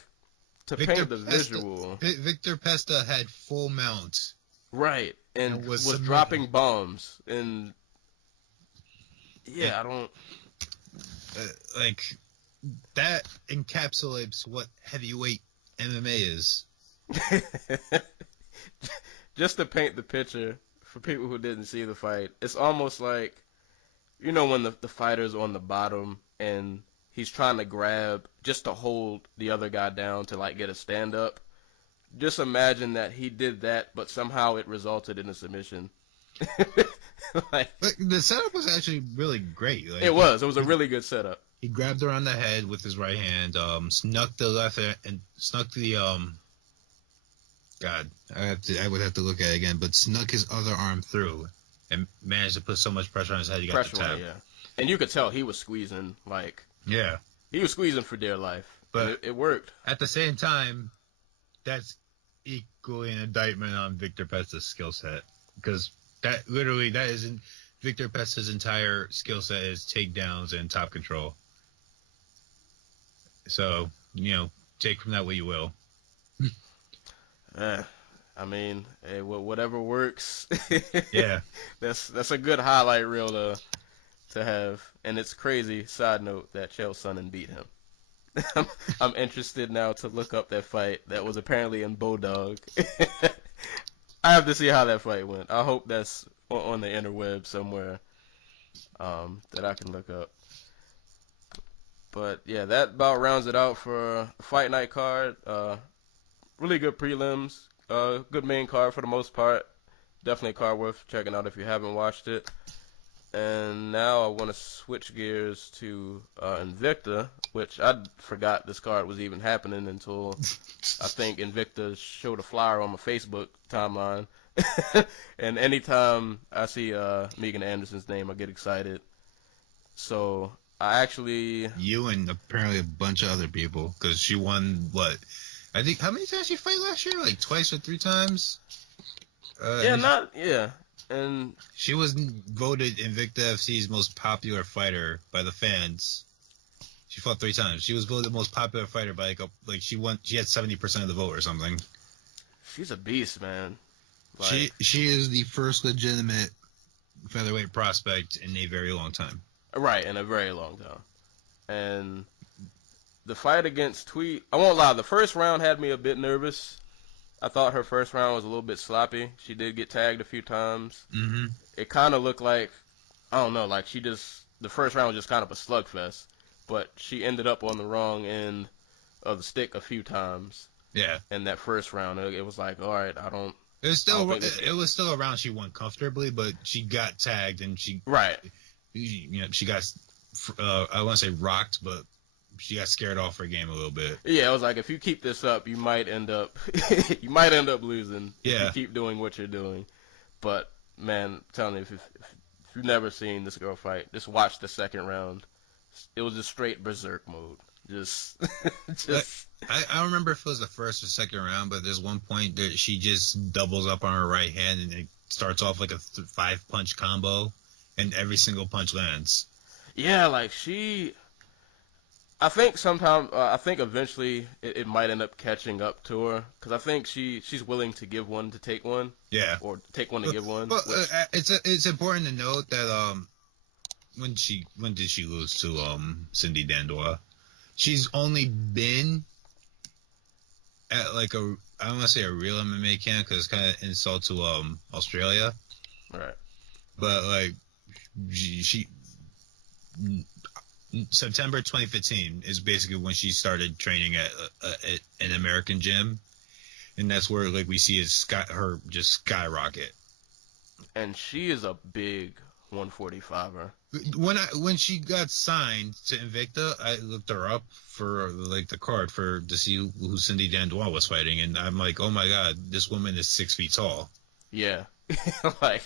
to Victor paint the Pesta, visual. Victor Pesta had full mount. Right, and was dropping bombs. And, yeah, I don't... like, that encapsulates what heavyweight MMA is. Just to paint the picture, for people who didn't see the fight, it's almost like, you know, when the fighter's on the bottom and he's trying to grab just to hold the other guy down to, like, get a stand-up. Just imagine that he did that, but somehow it resulted in a submission. Like, the setup was actually really great. Like, it was a really good setup. He grabbed her on the head with his right hand, snuck the left hand, and snuck the God, I would have to look at it again, but snuck his other arm through and managed to put so much pressure on his head he got the tap. Yeah. And you could tell he was squeezing, like, yeah, he was squeezing for dear life, but it worked. At the same time, that's equally an indictment on Victor Pesta's skill set, because that isn't Victor Pesta's entire skill set is takedowns and top control. So, you know, take from that what you will. I mean, hey, whatever works. Yeah, that's a good highlight reel to have, and it's crazy. Side note that Chael Sonnen beat him. I'm interested now to look up that fight that was apparently in Bodog. I have to see how that fight went. I hope that's on the interweb somewhere that I can look up. But yeah, that about rounds it out for the fight night card. Really good prelims. Good main card for the most part. Definitely a card worth checking out if you haven't watched it. And now I want to switch gears to Invicta, which I forgot this card was even happening until I think Invicta showed a flyer on my Facebook timeline. And anytime I see Megan Anderson's name, I get excited. So I actually... You and apparently a bunch of other people, because she won, what? I think, how many times she fight last year? Like twice or three times? And she was voted Invicta FC's most popular fighter by the fans. She fought 3 times. She was voted the most popular fighter by she had 70% of the vote or something. She's a beast, man. Like, she is the first legitimate featherweight prospect in a very long time. Right, in a very long time. And the fight against Tweet, I won't lie, the first round had me a bit nervous. I thought her first round was a little bit sloppy. She did get tagged a few times. Mm-hmm. It kind of looked like, I don't know, like the first round was just kind of a slugfest. But she ended up on the wrong end of the stick a few times. Yeah. In that first round, it was like, all right, It was still a round she won comfortably, but she got tagged and she... Right. You know, she got, I want to say rocked, but she got scared off her game a little bit. Yeah, it was like, if you keep this up, you might end up losing. Yeah. If you keep doing what you're doing. But man, I'm telling you, if you've never seen this girl fight, just watch the second round. It was just straight berserk mode. I don't remember if it was the first or second round, but there's one point that she just doubles up on her right hand and it starts off like a 5-punch combo, and every single punch lands. Yeah, like I think eventually it might end up catching up to her, because I think she's willing to give one to take one. Yeah. Or take one to give one. But it's important to note that when did she lose to Cindy Dandois? She's only been at like I don't want to say a real MMA camp because it's kind of insult to Australia. Right. But like she September 2015 is basically when she started training at an American gym, and that's where like we see her just skyrocket. And she is a big 145er. When she got signed to Invicta, I looked her up for like the card to see who Cindy Dandois was fighting, and I'm like, oh my god, this woman is 6 feet tall. Yeah, like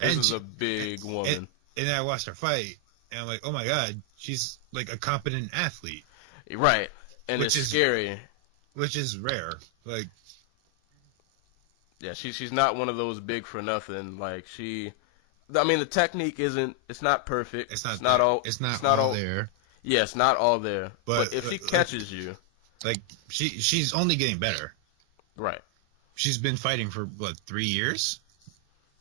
This is a big woman. And I watched her fight, and I'm like, oh my god, she's like a competent athlete. Right, and it's scary. Which is rare. Like, yeah, she's not one of those big for nothing. Like I mean, the technique it's not perfect. It's not all there. Yeah, it's not all there. But if she catches you, like she's only getting better. Right. She's been fighting for what, 3 years?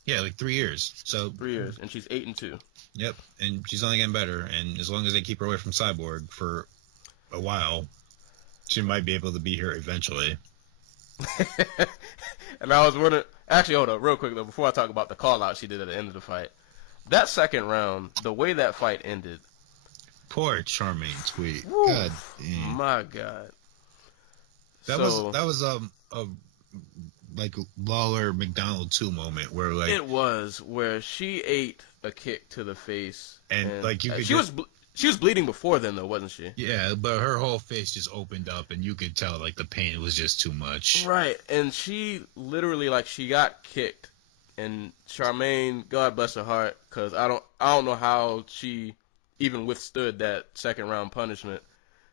Yeah, like 3 years. So 3 years, and she's 8-2. Yep, and she's only getting better. And as long as they keep her away from Cyborg for a while, she might be able to be here eventually. And I was wondering, actually, hold up, real quick though, before I talk about the call out she did at the end of the fight. That second round, the way that fight ended. Poor Charmaine Tweet. Woo, God damn. My God. That was like Lawler McDonald 2 moment where like it was where she ate a kick to the face and like you could she was bleeding before then though, wasn't she? Yeah, but her whole face just opened up and you could tell like the pain was just too much. Right, and she literally like she got kicked, and Charmaine, God bless her heart, because I don't know how she even withstood that second round punishment.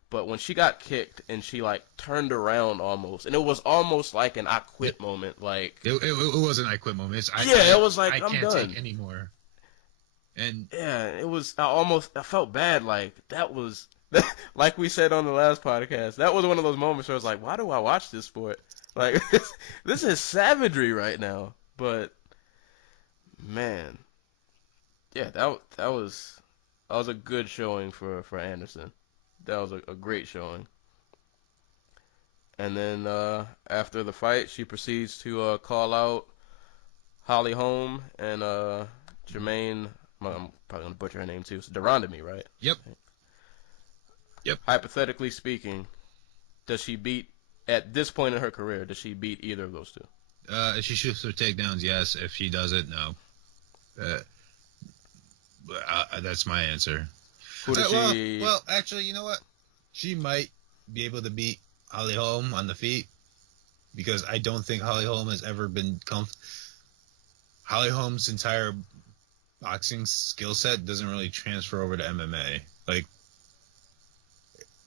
But when she got kicked and she like turned around almost, and it was almost like an I quit moment. Like it was an I quit moment. It was like I'm done. Take anymore. And yeah, it was. I felt bad. Like that was like we said on the last podcast. That was one of those moments where I was like, why do I watch this sport? Like this is savagery right now. But man, yeah, that was a good showing for Anderson. That was a great showing. And then after the fight, she proceeds to call out Holly Holm and Jermaine. I'm probably going to butcher her name too. It's Durandamy, right? Yep. Hypothetically speaking, does she beat, at this point in her career, does she beat either of those two? If she shoots her takedowns, yes. If she doesn't, no. That's my answer. Who does she... Well, actually, you know what? She might be able to beat Holly Holm on the feet because I don't think Holly Holm has ever been Holly Holm's entire boxing skill set doesn't really transfer over to MMA. Like,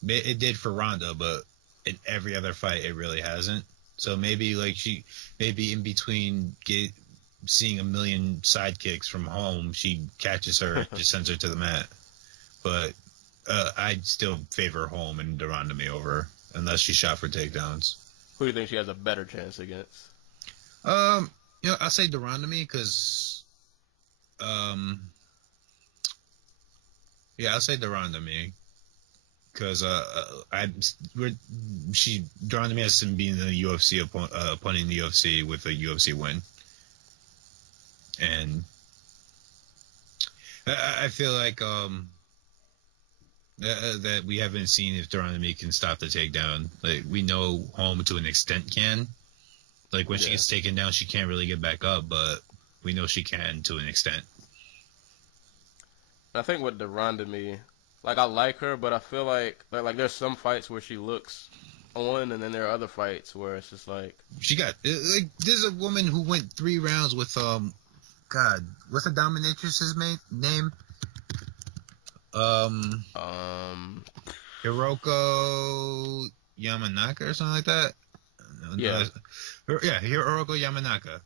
it did for Ronda, but in every other fight, it really hasn't. So maybe in between seeing a million sidekicks from Holm, she catches her, just sends her to the mat. But I'd still favor Holm and Durandamy over, unless she shot for takedowns. Who do you think she has a better chance against? I'll say Durandamy because, I'll say Durandamy because Durandamy has been in the UFC opponent in the UFC with a UFC win, and I feel like that we haven't seen if Durandamy can stop the takedown. Like, we know Holm to an extent can. Like, when she gets taken down, she can't really get back up, but we know she can to an extent. I think with Durandamy, like, I like her, but I feel like there's some fights where she looks on, and then there are other fights where it's just like... She got... Like, there's a woman who went 3 rounds with, God, what's the dominatrix's name? Hiroko Yamanaka or something like that. Hiroko Yamanaka.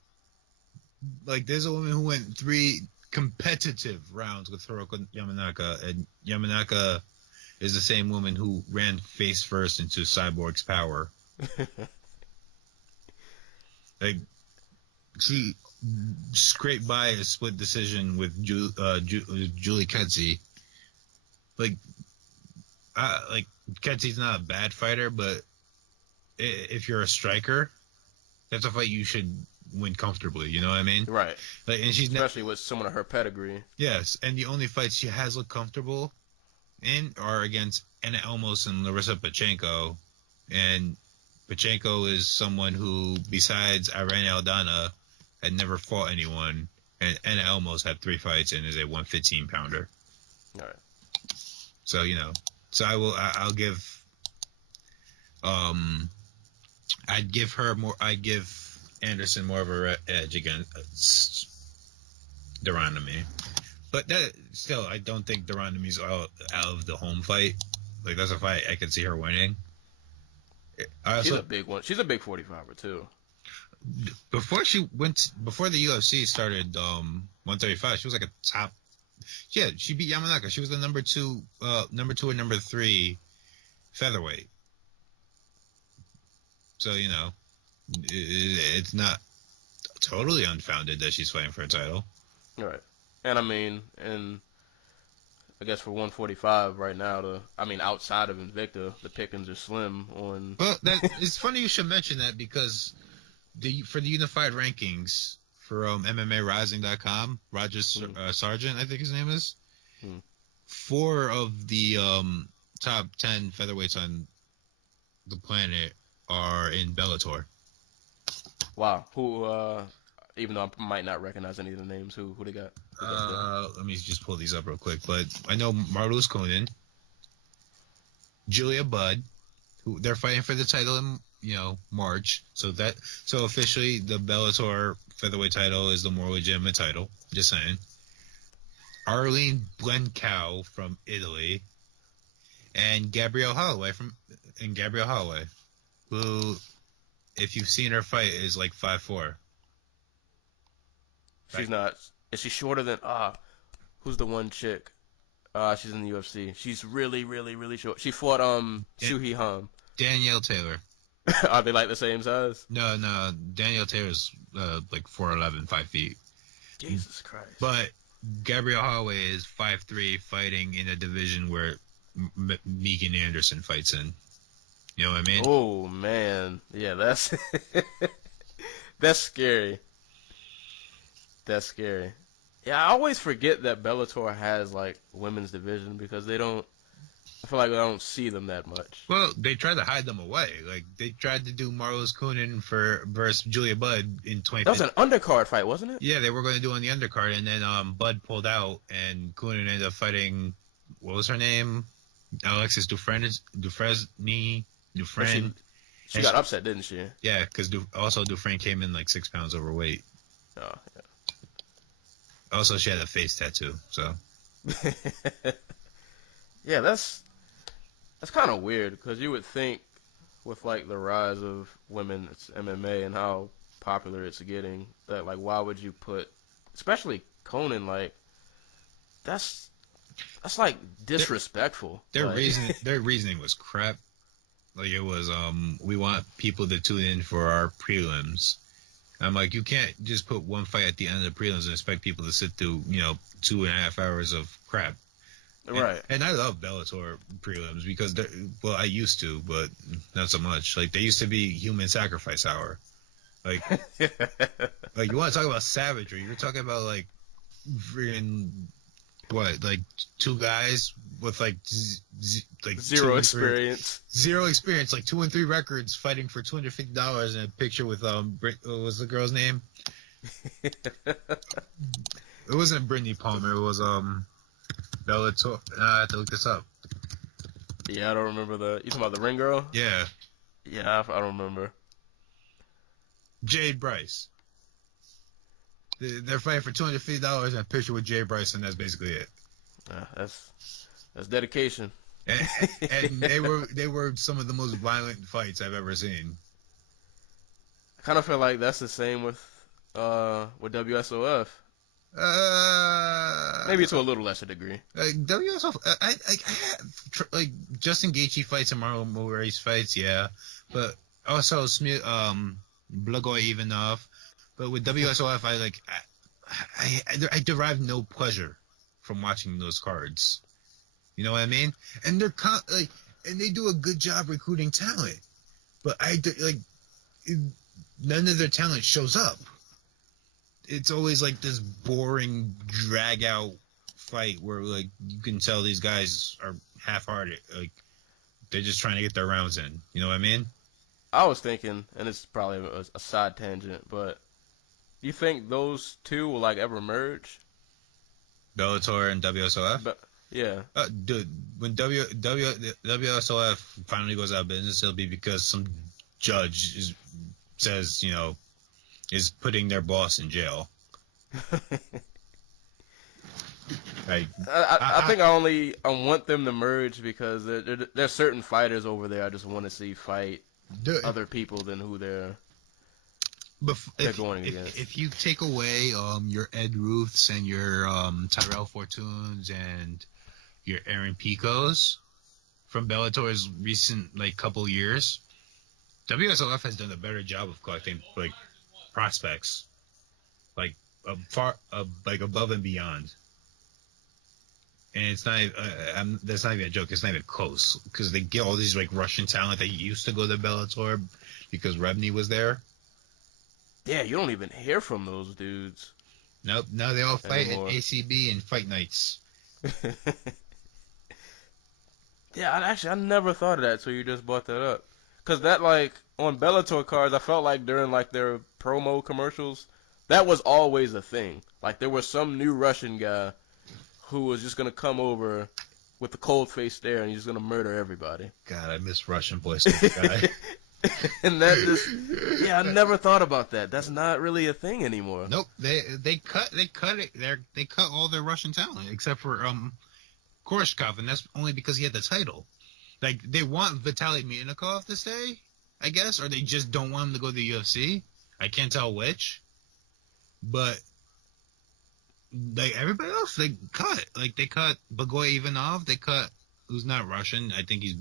Like, there's a woman who went 3 competitive rounds with Hiroko Yamanaka, and Yamanaka is the same woman who ran face first into Cyborg's power. Like, she scraped by a split decision with Julie Kedzie. Like Ketsy's not a bad fighter, but if you're a striker, that's a fight you should win comfortably. You know what I mean? Right. Like, and she's especially with someone of her pedigree. Yes, and the only fights she has looked comfortable in are against Anna Elmos and Larissa Pachenko, and Pachenko is someone who, besides Irene Aldana, had never fought anyone, and Anna Elmos had 3 fights and is a 115 pounder. All right. So, I'll give, I'd give Anderson more of a edge against Deuteronomy. But that still, I don't think Deuteronomy's out of the home fight. Like, that's a fight I could see her winning. She's a big one. She's a big 45er too. Before the UFC started 135, she was like a top. Yeah, she beat Yamanaka. She was the number two and number 3 featherweight. So, you know, it's not totally unfounded that she's fighting for a title. Right. And I mean, I guess for 145 right now, outside of Invicta, the pickings are slim on. Well, it's funny you should mention that because for the unified rankings for MMArising.com, Roger Sargent, I think his name is, 4 of the top 10 featherweights on the planet are in Bellator. Wow. Who? Even though I might not recognize any of the names, who they got? Let me just pull these up real quick. But I know Marloes Conan, Julia Budd, who they're fighting for the title in March. So officially the Bellator featherweight title is the more legitimate title. Just saying. Arlene Blencow from Italy, and Gabrielle Holloway, who, if you've seen her fight, is like 5'4". She's not. Is she shorter than who's the one chick? She's in the UFC. She's really, really, really short. She fought Shuhei Ham. Danielle Taylor. Are they like the same size? No. Danielle Taylor's like 4'11", 5 feet. Jesus Christ. But Gabrielle Holloway is 5'3", fighting in a division where Megan Anderson fights in. You know what I mean? Oh man, yeah, that's that's scary. That's scary. Yeah, I always forget that Bellator has like women's division because I feel like I don't see them that much. Well, they tried to hide them away. Like they tried to do Marloes Conan versus Julia Budd in 2015. That was an undercard fight, wasn't it? Yeah, they were going to do it on the undercard, and then Budd pulled out, and Conan ended up fighting. What was her name? Alexis Dufresne. She got upset, didn't she? Yeah, because also Dufresne came in like 6 pounds overweight. Oh, yeah. Also, she had a face tattoo, so. Yeah, that's kind of weird because you would think with like the rise of women's MMA and how popular it's getting that like why would you put, especially Conan, like that's like disrespectful. Their reasoning was crap. Like it was we want people to tune in for our prelims. I'm like, you can't just put one fight at the end of the prelims and expect people to sit through, 2.5 hours of crap. Right. And I love Bellator prelims because I used to, but not so much. Like they used to be human sacrifice hour. Like, like you want to talk about savagery? You're talking about like, freaking what? Like 2 guys with like zero experience. Zero experience, like 2 and 3 records, fighting for $250 in a picture with what was the girl's name? It wasn't Brittany Palmer. It was Bellator. I have to look this up. Yeah, I don't remember you talking about the ring girl? Yeah. Yeah, I don't remember. Jade Bryce. They're fighting for $250 in a picture with Jade Bryce, and that's basically it. That's dedication. And they were some of the most violent fights I've ever seen. I kind of feel like that's the same with WSOF. Maybe to a little lesser degrui. Like WSOF, like Justin Gaethje fights and Marlon Moraes fights, yeah, but also Blagoy Ivanov. But with WSOF, I derive no pleasure from watching those cards. You know what I mean? And they're and they do a good job recruiting talent, but none of their talent shows up. It's always like this boring drag out fight where like you can tell these guys are half-hearted, like they're just trying to get their rounds in. You know what I mean? I was thinking, and it's probably a side tangent, but you think those two will like ever merge? Bellator and WSOF? But yeah. Dude, when WSOF finally goes out of business, it'll be because some judge is putting their boss in jail. Like, I think I want them to merge because there's certain fighters over there I just want to see fight other people than who they're going against. If you take away your Ed Ruths and your Tyrell Fortunes and your Aaron Picos from Bellator's recent couple years, WSOF has done a better job of collecting prospects, above and beyond. And it's not. That's not even a joke. It's not even close because they get all these Russian talent that used to go to Bellator because Rebny was there. Yeah, you don't even hear from those dudes. Nope. Now they all fight at ACB and fight nights. Yeah, I never thought of that, so you just brought that up. Because that, on Bellator cards, I felt like during, their promo commercials, that was always a thing. There was some new Russian guy who was just going to come over with the cold face stare and he's just going to murder everybody. God, I miss Russian boys. Guy. And that just, I never thought about that. That's not really a thing anymore. Nope, they cut it. They cut all their Russian talent except for Koreshkov, and that's only because he had the title. They want Vitaly Minakov to stay, I guess, or they just don't want him to go to the UFC. I can't tell which, but everybody else they cut. They cut Bagoy Ivanov. They cut who's not Russian. I think he's.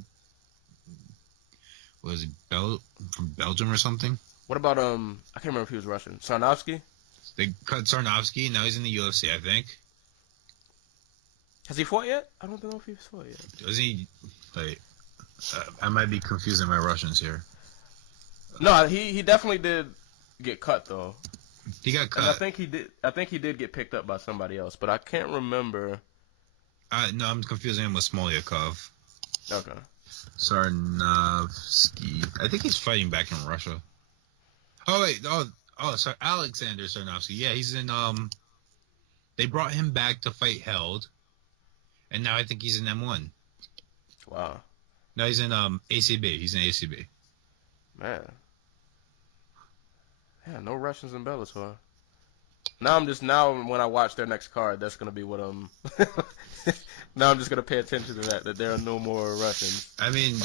Was he from Belgium or something? What about I can't remember if he was Russian. Sarnovsky? They cut Sarnovsky. Now he's in the UFC, I think. Has he fought yet? I don't know if he's fought yet. Does he? I might be confusing my Russians here. No, he definitely did get cut though. He got cut. And I think he did get picked up by somebody else, but I can't remember. No, I'm confusing him with Smolyakov. Okay. Sarnovsky. I think he's fighting back in Russia. Oh wait, sorry, Alexander Sarnovsky. Yeah, he's in they brought him back to fight Held. And now I think he's in M1. Wow. No, he's in ACB. He's in ACB. Man. Yeah, no Russians in Bellator. Now when I watch their next card, that's gonna be what now I'm just gonna pay attention to that there are no more Russians. I mean,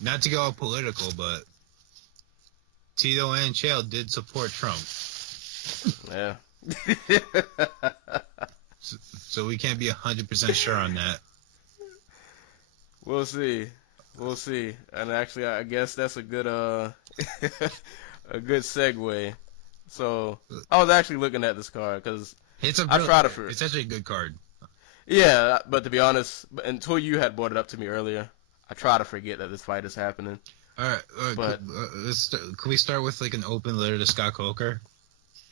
not to go all political, but Tito and Chael did support Trump. Yeah. So we can't be 100% sure on that. We'll see. And actually, I guess that's a good a good segue. So I was actually looking at this card because it's actually a good card. Yeah, but to be honest, until you had brought it up to me earlier, I try to forget that this fight is happening. All right, but can we start with an open letter to Scott Coker?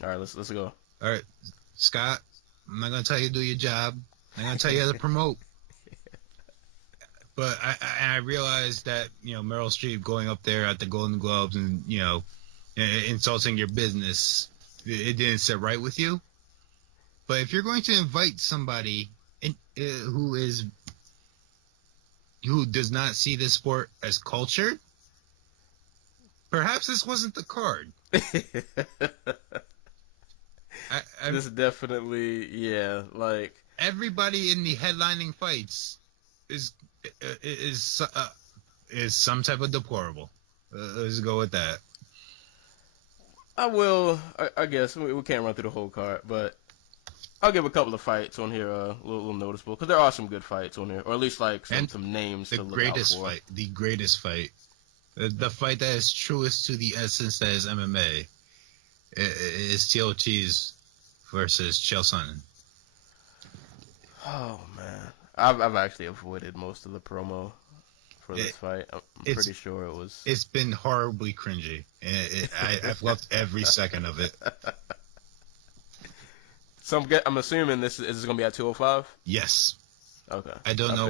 All right, let's go. All right, Scott, I'm not gonna tell you to do your job. I'm gonna tell you how to promote. But I realized that Meryl Streep going up there at the Golden Globes and insulting your business, it didn't sit right with you. But if you're going to invite somebody who does not see this sport as culture, perhaps this wasn't the card. This definitely, everybody in the headlining fights is some type of deplorable. Let's go with that. I guess we can't run through the whole card, but I'll give a couple of fights on here a little noticeable because there are some good fights on here, or at least some names to look out for. The greatest fight, the fight that is truest to the essence that is MMA, is Tito Ortiz versus Chael Sonnen. Oh man, I've actually avoided most of the promo for this fight. I'm pretty sure it was. It's been horribly cringy, and I've loved every second of it. So I'm assuming this is going to be at 205. Yes. Okay. I don't know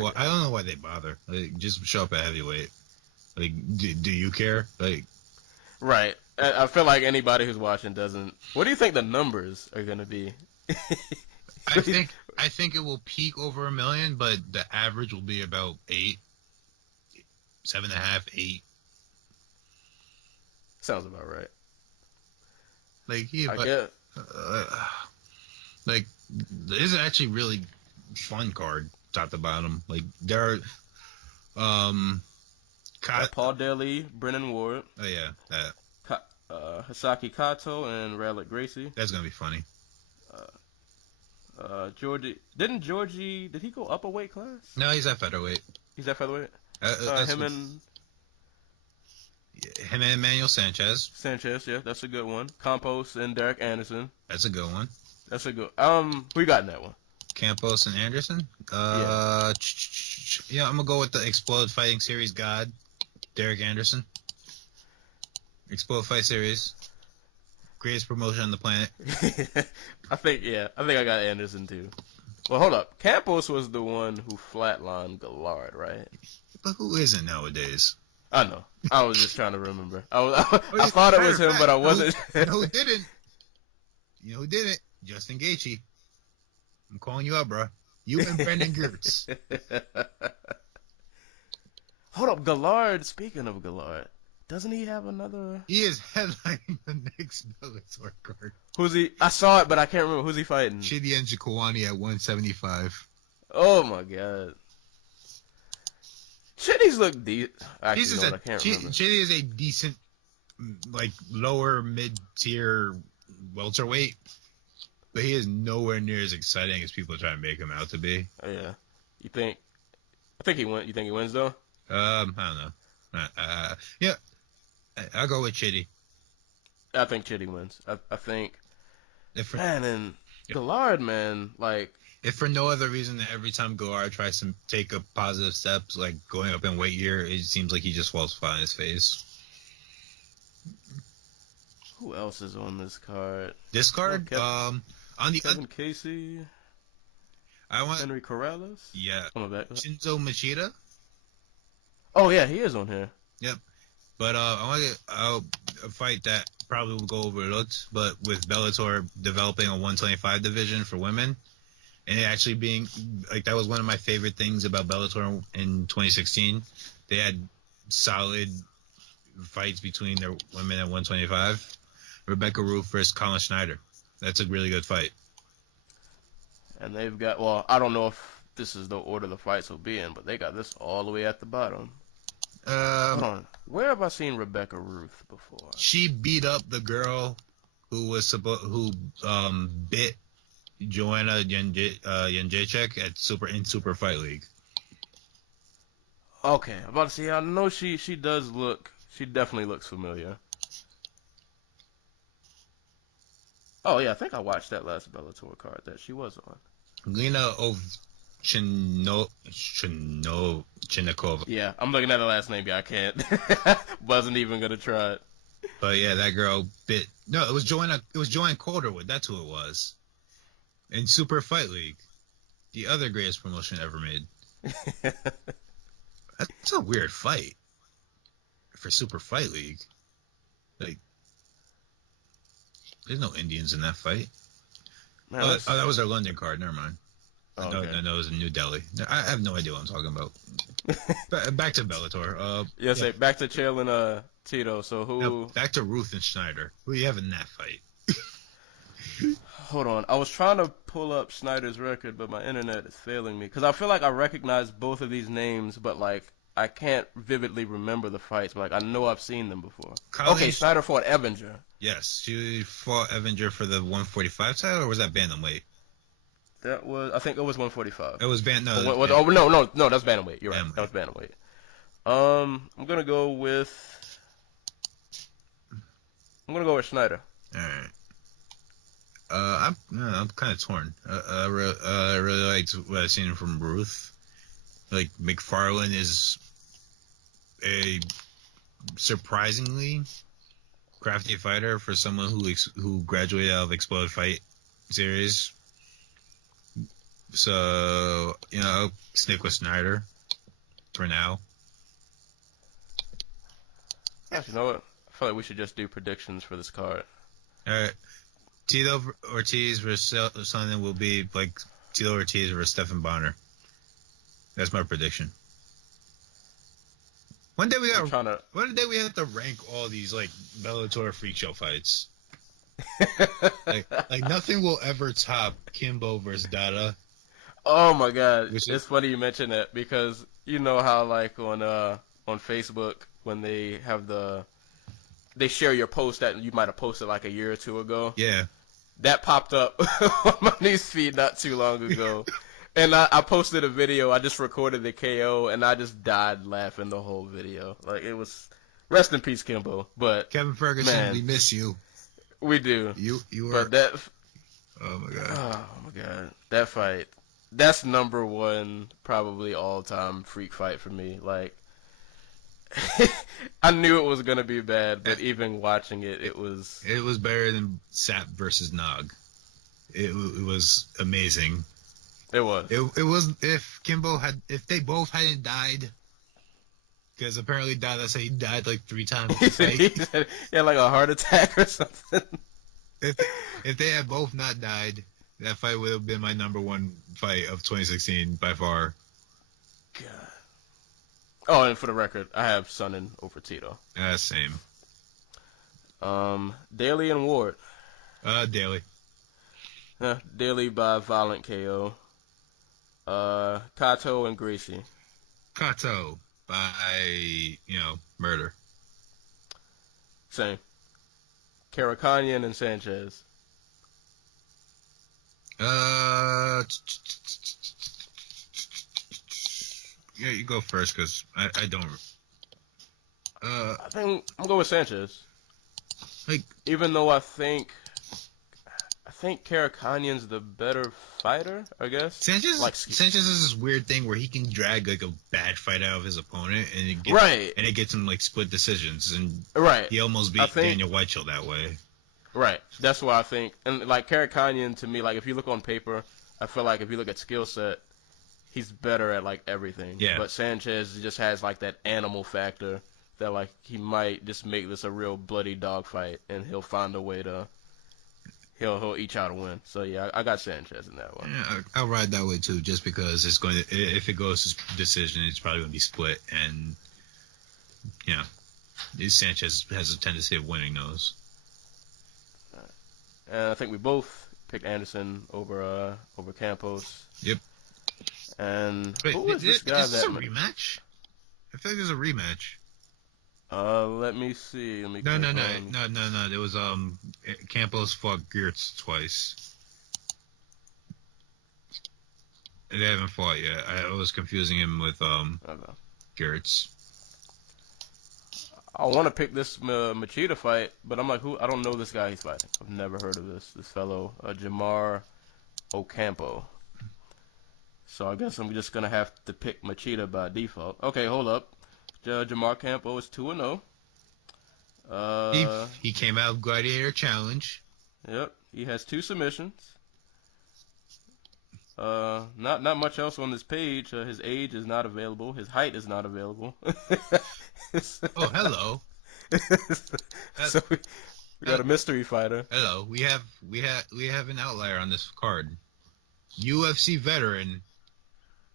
why they bother. Just show up at heavyweight. Do you care? Right. I feel like anybody who's watching doesn't. What do you think the numbers are going to be? I think it will peak over 1 million, but the average will be about 8, 7.5, 8. Sounds about right. I get. This is actually really fun card, top to bottom. Like there are, Paul Daly, Brennan Ward. Oh yeah, that. Hisaki Kato and Rayleigh Gracie. That's gonna be funny. Georgie, did he go up a weight class? No, he's at featherweight. He's at featherweight? Him and Emmanuel Sanchez. Sanchez, yeah, that's a good one. Campos and Derek Anderson. That's a good one. That's a good. Who you got in that one? Campos and Anderson. Yeah, I'm gonna go with the Explode Fighting Series God, Derek Anderson. Explode Fight Series, greatest promotion on the planet. I think I got Anderson too. Well, hold up. Campos was the one who flatlined Gallard, right? But who isn't nowadays? I know. I was just trying to remember. I thought it was him, but I wasn't. You know who didn't? You know who didn't? Justin Gaethje. I'm calling you out, bro. You and Brendan Gertz. Hold up, Gallard. Speaking of Gallard, doesn't he have another? He is headlining the next Bellator card. Who's he? I saw it, but I can't remember. Who's he fighting? Chidi Njokuani at 175. Oh my god. Chidi's look decent. I can't remember. Chidi is a decent, like lower mid-tier welterweight, but he is nowhere near as exciting as people try to make him out to be. Oh, yeah. You think he wins? You think he wins though? I don't know. Yeah, I'll go with Chidi. I think Chidi wins. I think. Gallard, man, like. If for no other reason than every time Gallard tries to take a positive steps, like going up in weight year, it seems like he just falls flat on his face. Who else is on this card? This card? Kevin Casey. Henry Corrales? Yeah. Shinzo Machida? Oh, yeah, he is on here. Yep. But I want to a fight that probably will go overlooked, but with Bellator developing a 125 division for women, and it actually being, like, that was one of my favorite things about Bellator in 2016. They had solid fights between their women at 125. Rebecca Ruth versus Colin Schneider. That's a really good fight. And they've got, well, I don't know if this is the order the fights will be in, but they got this all the way at the bottom. Hold on. Where have I seen Rebecca Ruth before? She beat up the girl who bit Joanna Jędrzejczyk in Super Fight League. Okay, I'm about to say, I know she definitely looks familiar. Oh yeah, I think I watched that last Bellator card that she was on. Lena Ovchinnikova. Yeah, I'm looking at the last name. Yeah, I can't. Wasn't even gonna try it. But yeah, that girl bit. No, it was Joanne Calderwood. That's who it was. In Super Fight League, the other greatest promotion ever made. That's a weird fight for Super Fight League. Like, there's no Indians in that fight. Man, that was our London card. Never mind. I know it was in New Delhi. I have no idea what I'm talking about. Back to Bellator. Say back to Chael and Tito. So who? No, back to Ruth and Schneider. Who do you have in that fight? Hold on. I was trying to pull up Schneider's record, but my internet is failing me. Because I feel like I recognize both of these names, but, like, I can't vividly remember the fights. But, like, I know I've seen them before. Okay, Schneider fought Evinger. Yes. She fought Evinger for the 145 title, or was that bantamweight? I think it was 145. It was no, that's bantamweight. You're right. That was bantamweight. I'm going to go with Schneider. All right. I'm kind of torn. I really liked what I've seen from Ruth. Like, McFarlane is a surprisingly crafty fighter for someone who graduated out of Explode Fight Series. So, I'll stick with Schneider for now. Actually, you know what? I feel like we should just do predictions for this card. All right. Tito Ortiz versus Sonnen will be like Tito Ortiz versus Stephan Bonner. That's my prediction. One day we have to rank all these like Bellator freak show fights. like nothing will ever top Kimbo versus Dada. Oh my God, Which it's funny you mention that because you know how like on Facebook when they have they share your post that you might have posted like a year or two ago. Yeah. That popped up on my newsfeed not too long ago. And I posted a video. I just recorded the KO, and I just died laughing the whole video. Like, it was... Rest in peace, Kimbo. But, Kevin Ferguson, man, we miss you. We do. You but are... that... Oh, my God. Oh, my God. That fight. That's number one, probably all-time freak fight for me. Like, I knew it was going to be bad, but even watching it, it was... It was better than Sap versus Nog. It was amazing. It was. It was if they both hadn't died, because apparently Dada said he died like 3 times. He had like a heart attack or something. If they had both not died, that fight would have been my number one fight of 2016 by far. God. Oh, and for the record, I have Sonnen over Tito. Same. Daly and Ward. Daly. Daly by violent KO. Kato and Gracie. Kato by, murder. Same. Karakhanyan and Sanchez. Yeah, you go first, because I don't... I think I'm going with Sanchez. Like, even though I think Karakhanyan's the better fighter, I guess. Sanchez is this weird thing where he can drag like a bad fight out of his opponent, and it gets him like split decisions, and he almost beat Daniel Weichel that way. Right, that's why I think, and like Karakhanyan to me, like if you look on paper, I feel like if you look at skill set, he's better at like everything. Yeah. But Sanchez just has like that animal factor that like he might just make this a real bloody dog fight, and he'll find a way to. He'll each out a win. So yeah, I got Sanchez in that one. Yeah, I'll ride that way too, just because it's going to. If it goes to decision, it's probably going to be split, and Sanchez has a tendency of winning those. And I think we both picked Anderson over Campos. Yep. And wait, who is this guy? Is this a rematch? I feel like there's a rematch. Let me see. No. There was Campos fought Geertz twice. They haven't fought yet. I was confusing him with Geertz. I want to pick this Machida fight, but I'm like, who? I don't know this guy he's fighting. I've never heard of this fellow, Jamar Ocampo. So I guess I'm just gonna have to pick Machida by default. Okay, hold up. Jamar Campo is 2-0. He came out of Gladiator Challenge. Yep, he has 2 submissions. Not much else on this page. His age is not available. His height is not available. Oh, hello. So we got a mystery fighter. Hello, we have an outlier on this card. UFC veteran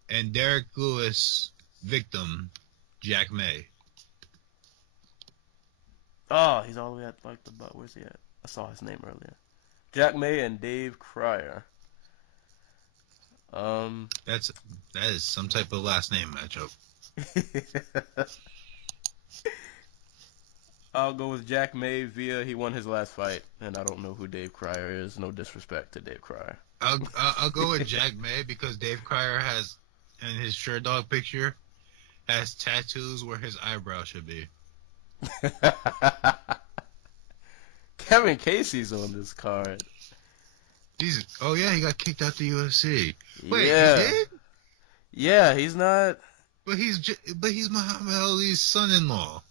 and Derek Lewis victim, Jack May. Oh, he's all the way at like the butt. Where's he at? I saw his name earlier. Jack May and Dave Cryer. That is some type of last name matchup. I'll go with Jack May via he won his last fight, and I don't know who Dave Cryer is. No disrespect to Dave Cryer. I'll go with Jack May because Dave Cryer has, in his Sure Dog picture, has tattoos where his eyebrow should be. Kevin Casey's on this card. He got kicked out the UFC. Wait, yeah. He did? Yeah, he's not. But he's Muhammad Ali's son-in-law.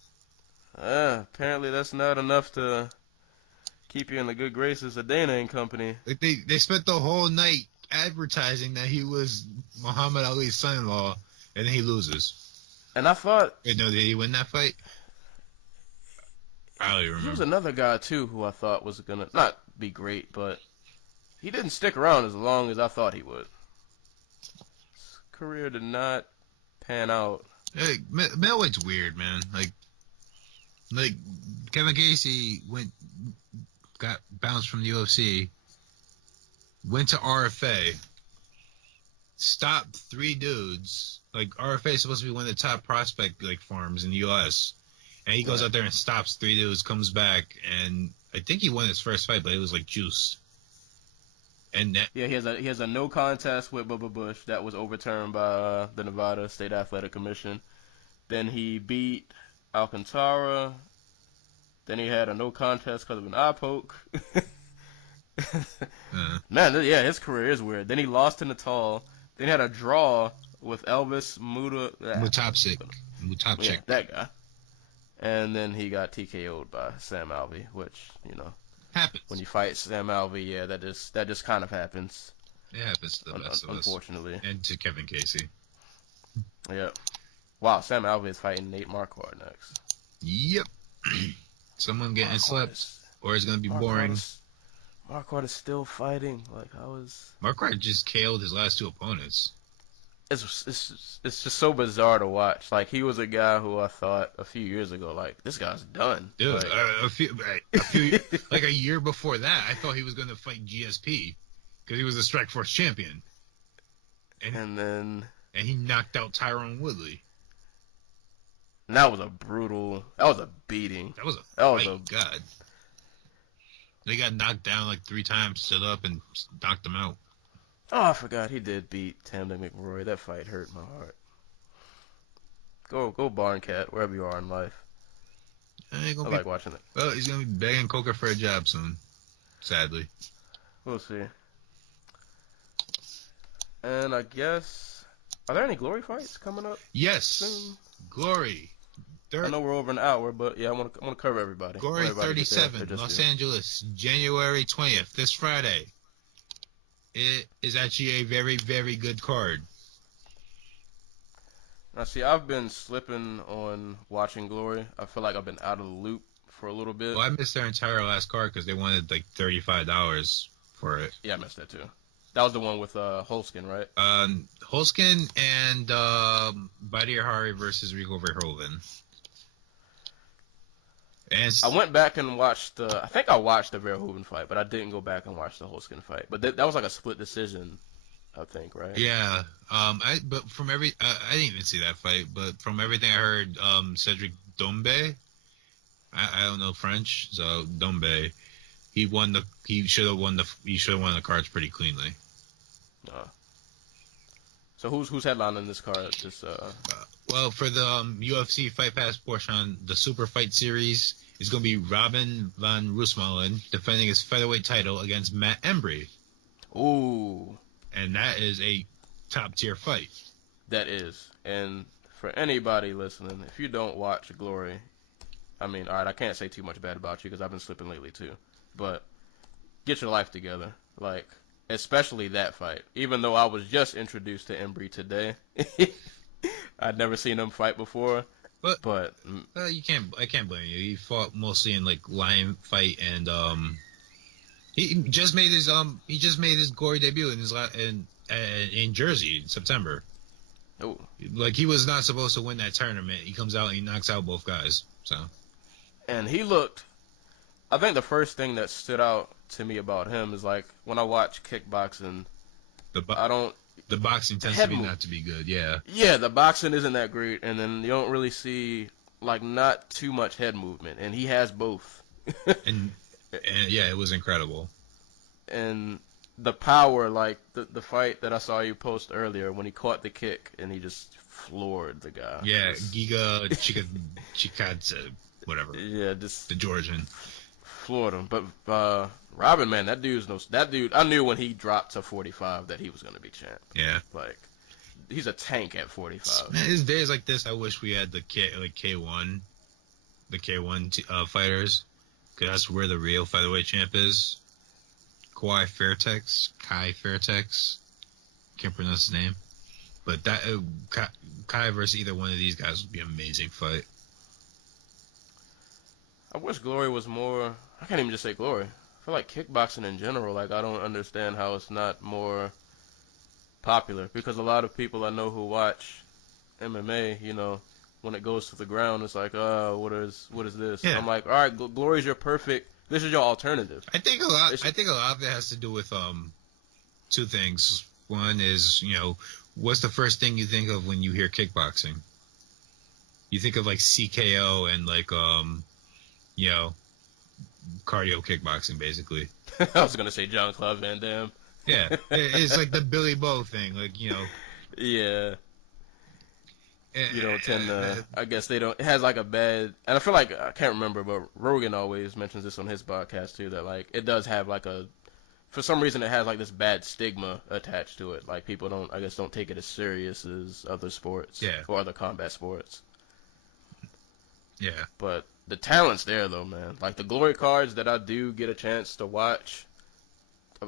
Apparently that's not enough to keep you in the good graces of Dana and company. Like they spent the whole night advertising that he was Muhammad Ali's son-in-law, and then he loses. And I thought... Wait, no, did he win that fight? I don't even remember. There was another guy, too, who I thought was going to not be great, but he didn't stick around as long as I thought he would. His career did not pan out. Hey, middleweight's weird, man. Like Kevin Casey got bounced from the UFC, went to RFA, stopped 3 dudes. Like, RFA is supposed to be one of the top prospect like farms in the U.S. And he goes out there and stops 3 dudes, comes back, and I think he won his first fight, but it was like juiced. And that, he has a no contest with Bubba Bush that was overturned by the Nevada State Athletic Commission. Then he beat Alcantara. Then he had a no contest because of an eye poke. Man, his career is weird. Then he lost in the tall. Then he had a draw with Elvis Mutapcic. Yeah, that guy. And then he got TKO'd by Sam Alvey, which, happens. When you fight Sam Alvey, that just kind of happens. It happens to the best of us. Unfortunately. And to Kevin Casey. Yeah. Wow, Sam Alvey is fighting Nate Marquardt next. Yep. Someone getting slept, or it's going to be boring. Marquardt is still fighting. Like, how is... Marquardt just KO'd his last 2 opponents. It's just so bizarre to watch. Like, he was a guy who I thought a few years ago, like, this guy's done. Dude, like, a few like a year before that, I thought he was going to fight GSP because he was a Strikeforce champion. And he knocked out Tyrone Woodley. And that was a beating. God. They got knocked down like 3 times, stood up, and knocked him out. Oh, I forgot he did beat Tamden McRoy. That fight hurt my heart. Go Barn Cat, wherever you are in life. I like watching it. Well, he's going to be begging Coker for a job soon, sadly. We'll see. And I guess, are there any Glory fights coming up? Yes. Soon? Glory. I know we're over an hour, but yeah, I want to cover everybody. Glory 37, Los Angeles, January 20th, this Friday. It is actually a very, very good card. Now, see, I've been slipping on watching Glory. I feel like I've been out of the loop for a little bit. Well, I missed their entire last card because they wanted like $35 for it. Yeah, I missed that too. That was the one with Holskin, right? Holskin and Badir Hari versus Rico Verhoeven. And I went back and watched I think I watched the Verhoeven fight, but I didn't go back and watch the Holskin fight. But that was like a split decision, I think, right? Yeah. I didn't even see that fight, but from everything I heard, Cedric Dombe, I don't know French, so Dombe, he should have won the cards pretty cleanly. So who's headlining this card? Well, for the UFC Fight Pass portion, the Super Fight Series is going to be Robin van Roosmalen defending his featherweight title against Matt Embry. Ooh. And that is a top-tier fight. That is. And for anybody listening, if you don't watch Glory, I mean, all right, I can't say too much bad about you because I've been slipping lately too. But get your life together. Like, especially that fight. Even though I was just introduced to Embry today. I'd never seen him fight before, but I can't blame you. He fought mostly in like Lion Fight, and he just made his Glory debut in Jersey in September. Oh, like he was not supposed to win that tournament. He comes out and he knocks out both guys. So, and he looked. I think the first thing that stood out to me about him is like when I watch kickboxing, the boxing tends to be not to be good, yeah. Yeah, the boxing isn't that great, and then you don't really see, like, not too much head movement, and he has both. and yeah, it was incredible. And the power, like, the fight that I saw you post earlier, when he caught the kick, and he just floored the guy. Yeah, Giga Chikadze, whatever. Yeah, just... the Georgian. Floored him, but Robin, man, that dude. I knew when he dropped to 45 that he was gonna be champ. Yeah, like he's a tank at 45. Man, there's days like this. I wish we had the K1 fighters, because that's where the real featherweight champ is. Kai Fairtex, can't pronounce his name, but that Kai versus either one of these guys would be an amazing fight. I wish Glory was more. I can't even just say Glory. I feel like kickboxing in general, like, I don't understand how it's not more popular. Because a lot of people I know who watch MMA, when it goes to the ground, it's like, what is this? Yeah. I'm like, all right, Glory's your this is your alternative. I think a lot of it has to do with 2 things. one is, what's the first thing you think of when you hear kickboxing? You think of like CKO and like cardio kickboxing, basically. I was gonna say Jean-Claude Van Damme. Yeah, it's like the Billy Bo thing, Yeah. You don't tend to. I guess they don't. It has like a bad. And I feel like I can't remember, but Rogan always mentions this on his podcast too. That like it does have like a. For some reason, it has like this bad stigma attached to it. Like people don't take it as serious as other sports. Yeah. Or other combat sports. Yeah. But the talent's there though, man. Like the glory cards that I do get a chance to watch.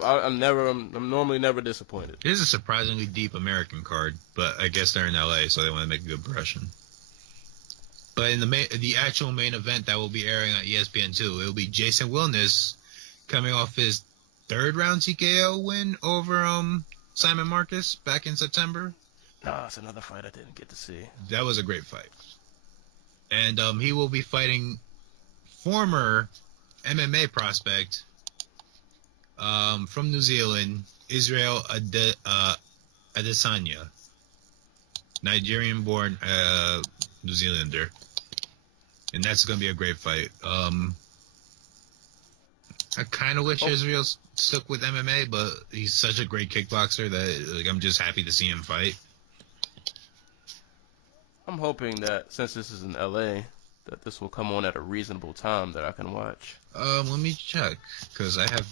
I'm normally never disappointed. It is a surprisingly deep American card, but I guess they're in LA, so they want to make a good impression. But in the actual main event that will be airing on ESPN2, it will be Jason Wilness coming off his third round TKO win over Simon Marcus back in September. Ah, it's another fight I didn't get to see. That was a great fight. And he will be fighting former MMA prospect from New Zealand, Israel Adesanya, Nigerian-born New Zealander, and that's going to be a great fight. I kind of wish Israel stuck with MMA, but he's such a great kickboxer that I'm just happy to see him fight. I'm hoping that since this is in LA, that this will come on at a reasonable time that I can watch. Let me check, because I have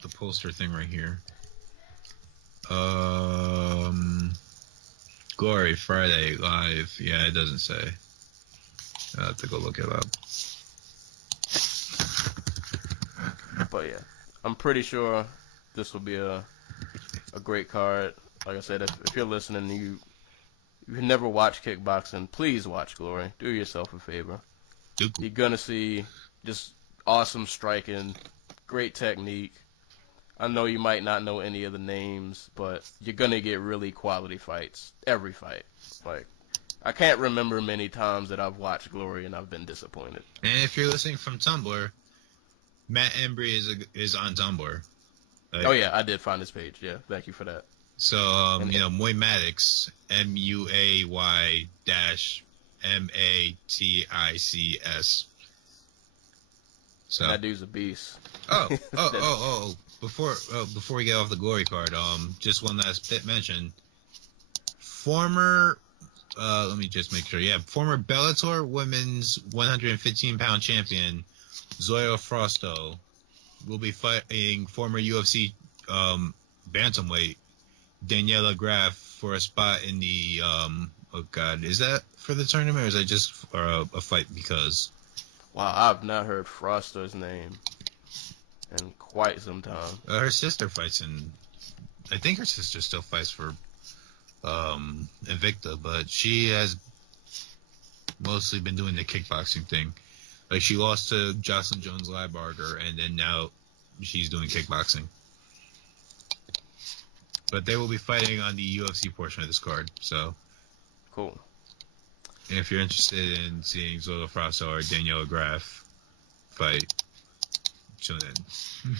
the poster thing right here. Glory Friday live. Yeah, it doesn't say. I'll have to go look it up. But yeah, I'm pretty sure this will be a great card. Like I said, if you're listening and you've never watched kickboxing, please watch Glory. Do yourself a favor. You're gonna see just awesome striking, great technique. I know you might not know any of the names, but you're going to get really quality fights. Every fight. Like, I can't remember many times that I've watched Glory and I've been disappointed. And if you're listening from Tumblr, Matt Embry is on Tumblr. Like, oh, yeah, I did find his page. Yeah, thank you for that. So, Moy Maddox, MUAY-MATICS. So that dude's a beast. Oh. Before we get off the Glory card, just one last bit mention. Former, let me just make sure. Yeah, former Bellator women's 115-pound champion Zoya Frosto will be fighting former UFC bantamweight Daniela Graf for a spot in the oh god, is that for the tournament or is that just for a fight? Because wow, I've not heard Frosto's name in quite some time. Her sister fights in, I think her sister still fights for Invicta, but she has mostly been doing the kickboxing thing. Like she lost to Jocelyn Jones-Lybarger, and then now she's doing kickboxing. But they will be fighting on the UFC portion of this card, so cool. And if you're interested in seeing Zola Frasso or Daniela Graf fight, tune in.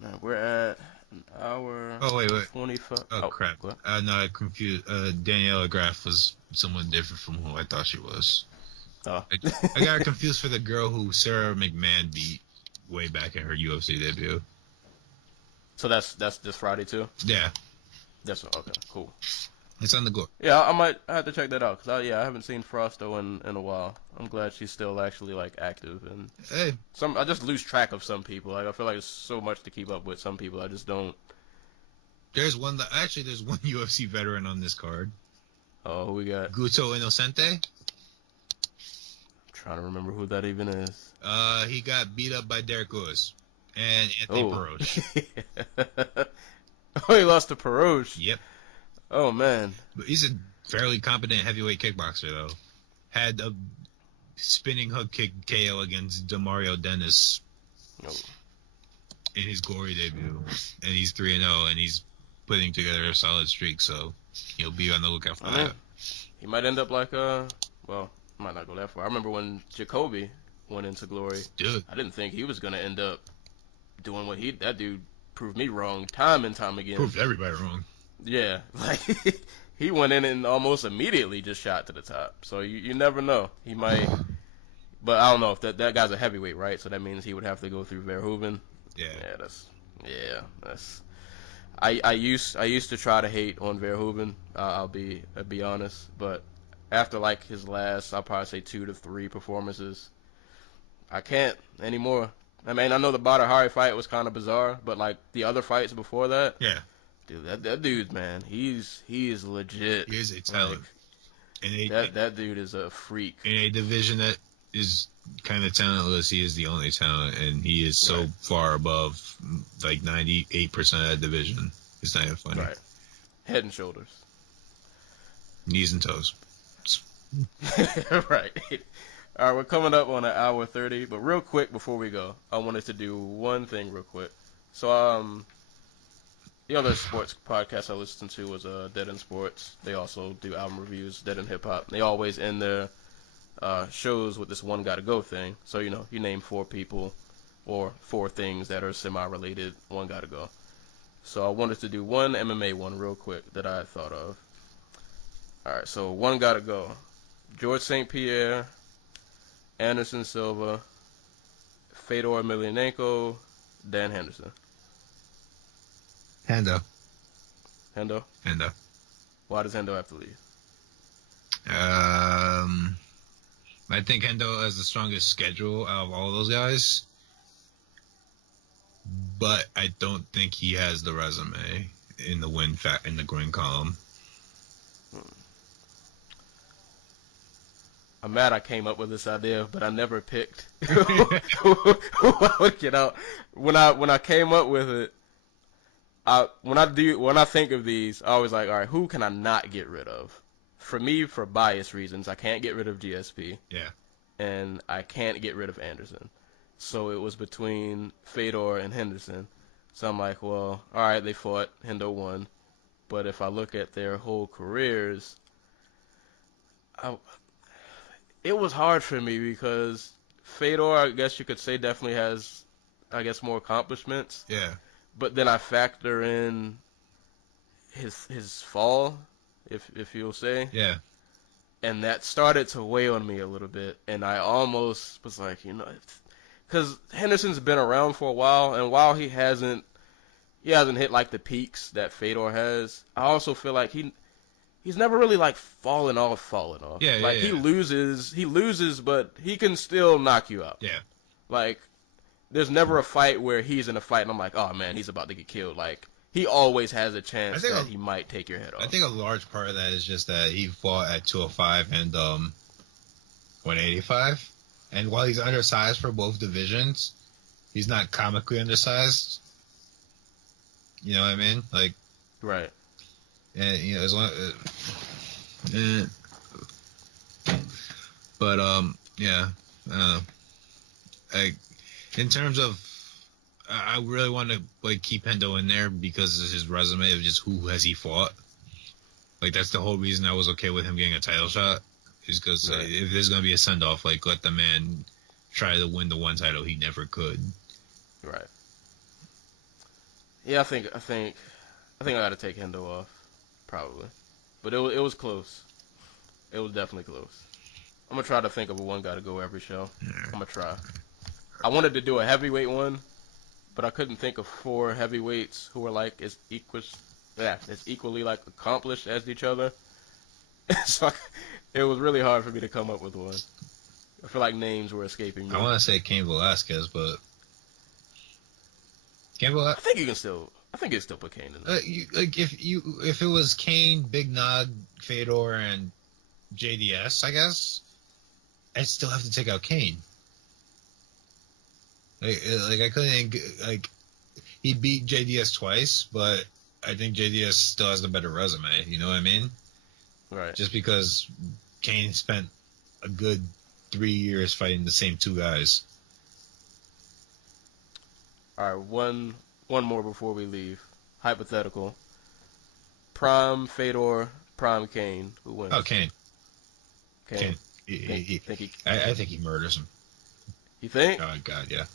Man, we're at an hour. Oh wait. 25. Oh crap! No, I confused. Daniela Graf was someone different from who I thought she was. Oh. I got her confused for the girl who Sarah McMahon beat way back in her UFC debut. So that's this Friday too. Yeah. That's okay. Cool. It's on the go. Yeah, I have to check that out because I haven't seen Frosto in a while. I'm glad she's still actually like active and hey. I just lose track of some people. Like I feel like there's so much to keep up with. Some people I just don't. There's one UFC veteran on this card. Oh, who we got? Guto Inocente. I'm trying to remember who that even is. He got beat up by Derek Lewis and Anthony Perosh. Oh, he lost to Perosh. Yep. Oh man. But he's a fairly competent heavyweight kickboxer though. Had a spinning hook kick KO against Demario Dennis in his Glory debut, and he's 3-0, and he's putting together a solid streak. So he'll be on the lookout for that. He might end up like well, might not go that far. I remember when Jacoby went into Glory. Dude, I didn't think he was gonna end up doing what that dude proved me wrong time and time again. Proved everybody wrong. Yeah, like he went in and almost immediately just shot to the top. So you never know. He might, but I don't know if that guy's a heavyweight, right? So that means he would have to go through Verhoeven. Yeah. That's. I used to try to hate on Verhoeven. I'll be honest, but after like his last, I'll probably say 2 to 3 performances, I can't anymore. I mean, I know the Badr Hari fight was kind of bizarre, but like the other fights before that, yeah, dude, that dude, man, he is legit. He is a talent. That dude is a freak. In a division that is kind of talentless, he is the only talent, and he is so far above like 98% of that division. It's not even funny. Right. Head and shoulders. Knees and toes. Right. All right, we're coming up on an hour 30, but real quick before we go, I wanted to do one thing real quick. So, the other sports podcast I listened to was Dead End Sports. They also do album reviews, Dead End Hip Hop. They always end their shows with this one gotta go thing. So, you name 4 people or 4 things that are semi-related, one gotta go. So I wanted to do one MMA one real quick that I thought of. All right, so one gotta go. George St. Pierre, Anderson Silva, Fedor Emelianenko, Dan Henderson. Hendo. Hendo? Hendo. Why does Hendo have to leave? I think Hendo has the strongest schedule out of all those guys, but I don't think he has the resume in the win column. I'm mad I came up with this idea, but I never picked who I would get out. When I came up with it, when I think of these, I always like, all right, who can I not get rid of? For me, for bias reasons, I can't get rid of GSP. Yeah. And I can't get rid of Anderson. So it was between Fedor and Henderson. So I'm like, well, all right, they fought. Hendo won. But if I look at their whole careers, it was hard for me because Fedor, I guess you could say, definitely has, I guess, more accomplishments. Yeah. But then I factor in his fall, if you'll say. Yeah. And that started to weigh on me a little bit. And I almost was like, because Henderson's been around for a while, and while he hasn't hit like the peaks that Fedor has, I also feel like he's never really like fallen off. Yeah, like yeah. he loses, but he can still knock you out. Yeah. Like there's never a fight where he's in a fight and I'm like, oh man, he's about to get killed. Like he always has a chance that he might take your head off. I think a large part of that is just that he fought at 205 and 185, and while he's undersized for both divisions, he's not comically undersized. You know what I mean? Like, right. And as long, but yeah, in terms of, I really want to like keep Hendo in there because of his resume of just who has he fought. Like that's the whole reason I was okay with him getting a title shot, is because if there's gonna be a send off, like let the man try to win the one title he never could. Right. Yeah, I think I got to take Hendo off, probably, but it was close. It was definitely close. I'm gonna try to think of a one got to go every show. I'm gonna try. I wanted to do a heavyweight one, but I couldn't think of 4 heavyweights who were like as equally like accomplished as each other. So it was really hard for me to come up with one. I feel like names were escaping me. I want to say Cain Velasquez, but Cain Velasquez. I think you can still put Cain in there. If it was Cain, Big Nog, Fedor, and JDS, I guess I'd still have to take out Cain. Like I couldn't he beat JDS twice, but I think JDS still has the better resume. You know what I mean? Right. Just because Cain spent a good 3 years fighting the same 2 guys. All right, one more before we leave. Hypothetical. Prime Fedor, prime Cain. Who wins? Oh, Cain. Cain. I think he murders him. You think? Oh God, yeah.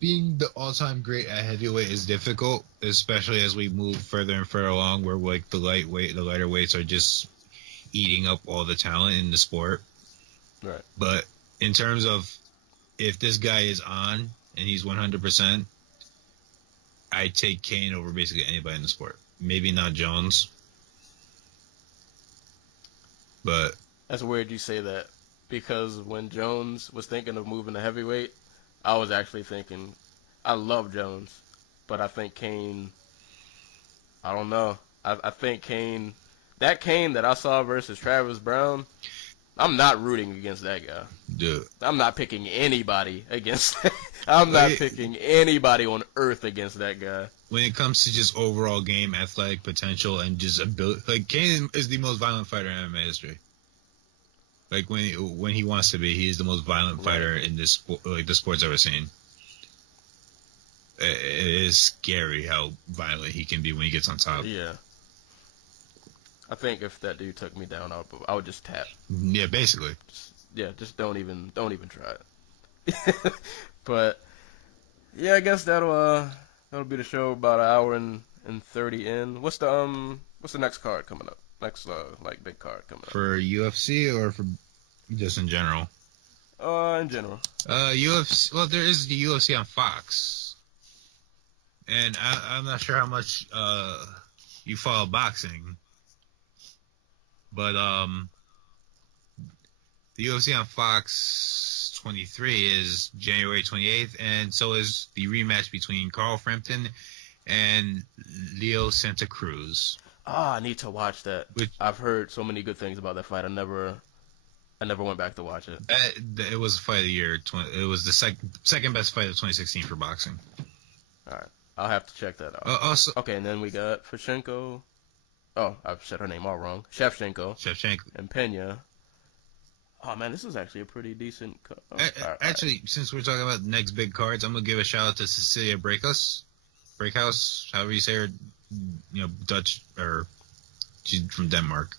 being the all-time great at heavyweight is difficult, especially as we move further and further along, where like the lighter weights are just eating up all the talent in the sport. Right. But in terms of if this guy is on and he's 100%, I take Kane over basically anybody in the sport. Maybe not Jones, but That's weird you say that, because when Jones was thinking of moving to heavyweight, I was actually thinking, I love Jones, but I think Kane, I don't know. I think Kane, that Kane that I saw versus Travis Brown, I'm not rooting against that guy. dude, I'm not picking anybody against I'm not picking anybody on earth against that guy. when it comes to just overall game, athletic potential, and just ability, like Kane is the most violent fighter in MMA history. Like when he wants to be, he's the most violent fighter in this sport, like the sport's ever seen. It is scary how violent he can be when he gets on top. Yeah. I think if that dude took me down, I would just tap. Yeah, basically. Just don't even try it. But yeah, I guess that'll be the show. About an hour and 30 in. What's the next card coming up? Next like big card coming up. For UFC or for just in general? In general. UFC. Well, there is the UFC on Fox, and I'm not sure how much you follow boxing. But the UFC on Fox 23 is January 28th, and so is the rematch between Carl Frampton and Leo Santa Cruz. I need to watch that. I've heard so many good things about that fight. I never went back to watch it. It was the fight of the year. It was the second best fight of 2016 for boxing. All right, I'll have to check that out. Also, okay, and then we got Shevchenko. Oh, I've said her name all wrong. Shevchenko. And Pena. Oh, man, this is actually a pretty decent... Actually, since we're talking about the next big cards, I'm going to give a shout-out to Cecilia Breakhouse, however you say her, Dutch, or she's from Denmark.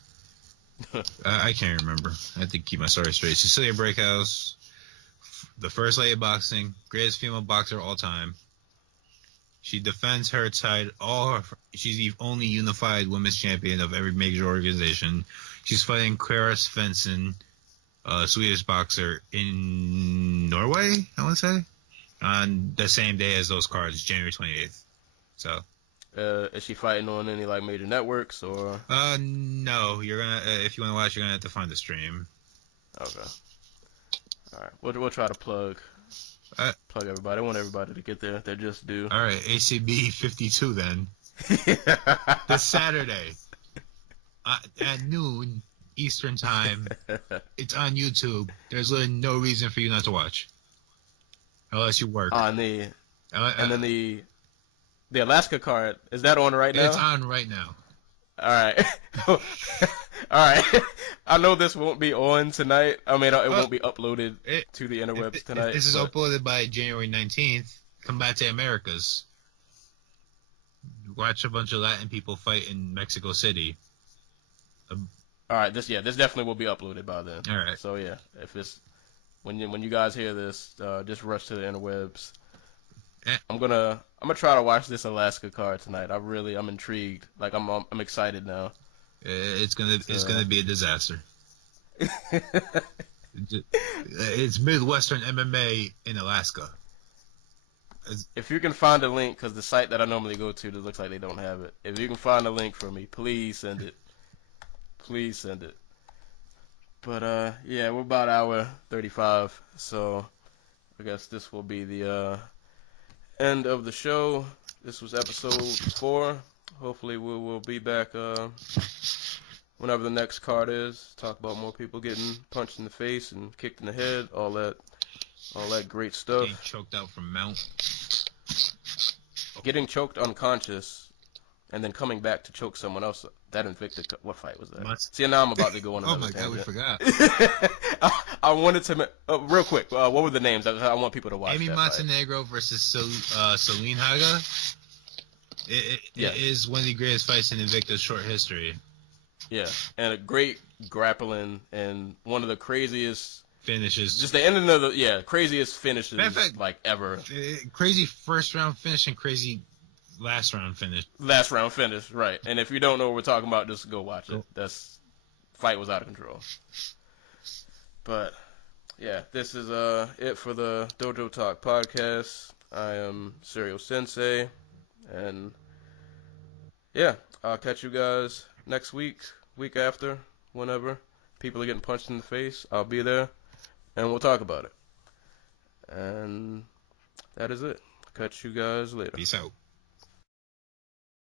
I can't remember. I have to keep my story straight. Cecilia Breakhouse, the first lady of boxing, greatest female boxer of all time. She defends her title. She's the only unified women's champion of every major organization. She's fighting Clara Svensson, a Swedish boxer, in Norway, I want to say, on the same day as those cards, January 28th. So, is she fighting on any like major networks or? No. You're gonna if you want to watch, you're gonna have to find the stream. Okay. All right. We'll try to plug everybody. I want everybody to get their just due. All right, ACB 52 then. This Saturday at noon Eastern time. It's on YouTube. There's literally no reason for you not to watch, unless you work. And then the Alaska card, is that on right now? It's on right now. All right. All right. I know this won't be on tonight. I mean, it won't be uploaded to the interwebs tonight. If this is uploaded by January 19th, Combate Americas. Watch a bunch of Latin people fight in Mexico City. All right. This definitely will be uploaded by then. All right. So yeah, if it's when you guys hear this, just rush to the interwebs. I'm gonna try to watch this Alaska card tonight. I'm intrigued. Like I'm excited now. It's gonna be a disaster. It's Midwestern MMA in Alaska. If you can find a link, because the site that I normally go to, it looks like they don't have it. If you can find a link for me, please send it. Please send it. But yeah, we're about hour 35, so I guess this will be the end of the show. This was episode 4. Hopefully we will be back whenever the next card is. Talk about more people getting punched in the face and kicked in the head, all that great stuff. Getting choked out from mount. Getting choked unconscious and then coming back to choke someone else. That Invicta, what fight was that? See, now I'm about to go on another God, we forgot. I wanted to real quick. What were the names? I want people to watch. Amy that Montenegro fight. versus Celine Haga. It is one of the greatest fights in Invicta's short history. Yeah, and a great grappling and one of the craziest finishes. Just the ending of the craziest finishes like ever. Crazy first round finish and crazy last round finish. Last round finish, right? And if you don't know what we're talking about, just go watch it. Fight was out of control. But yeah, this is it for the Dojo Talk podcast. I am Serial Sensei, and yeah, I'll catch you guys next week after, whenever. People are getting punched in the face, I'll be there, and we'll talk about it. And that is it. Catch you guys later. Peace out.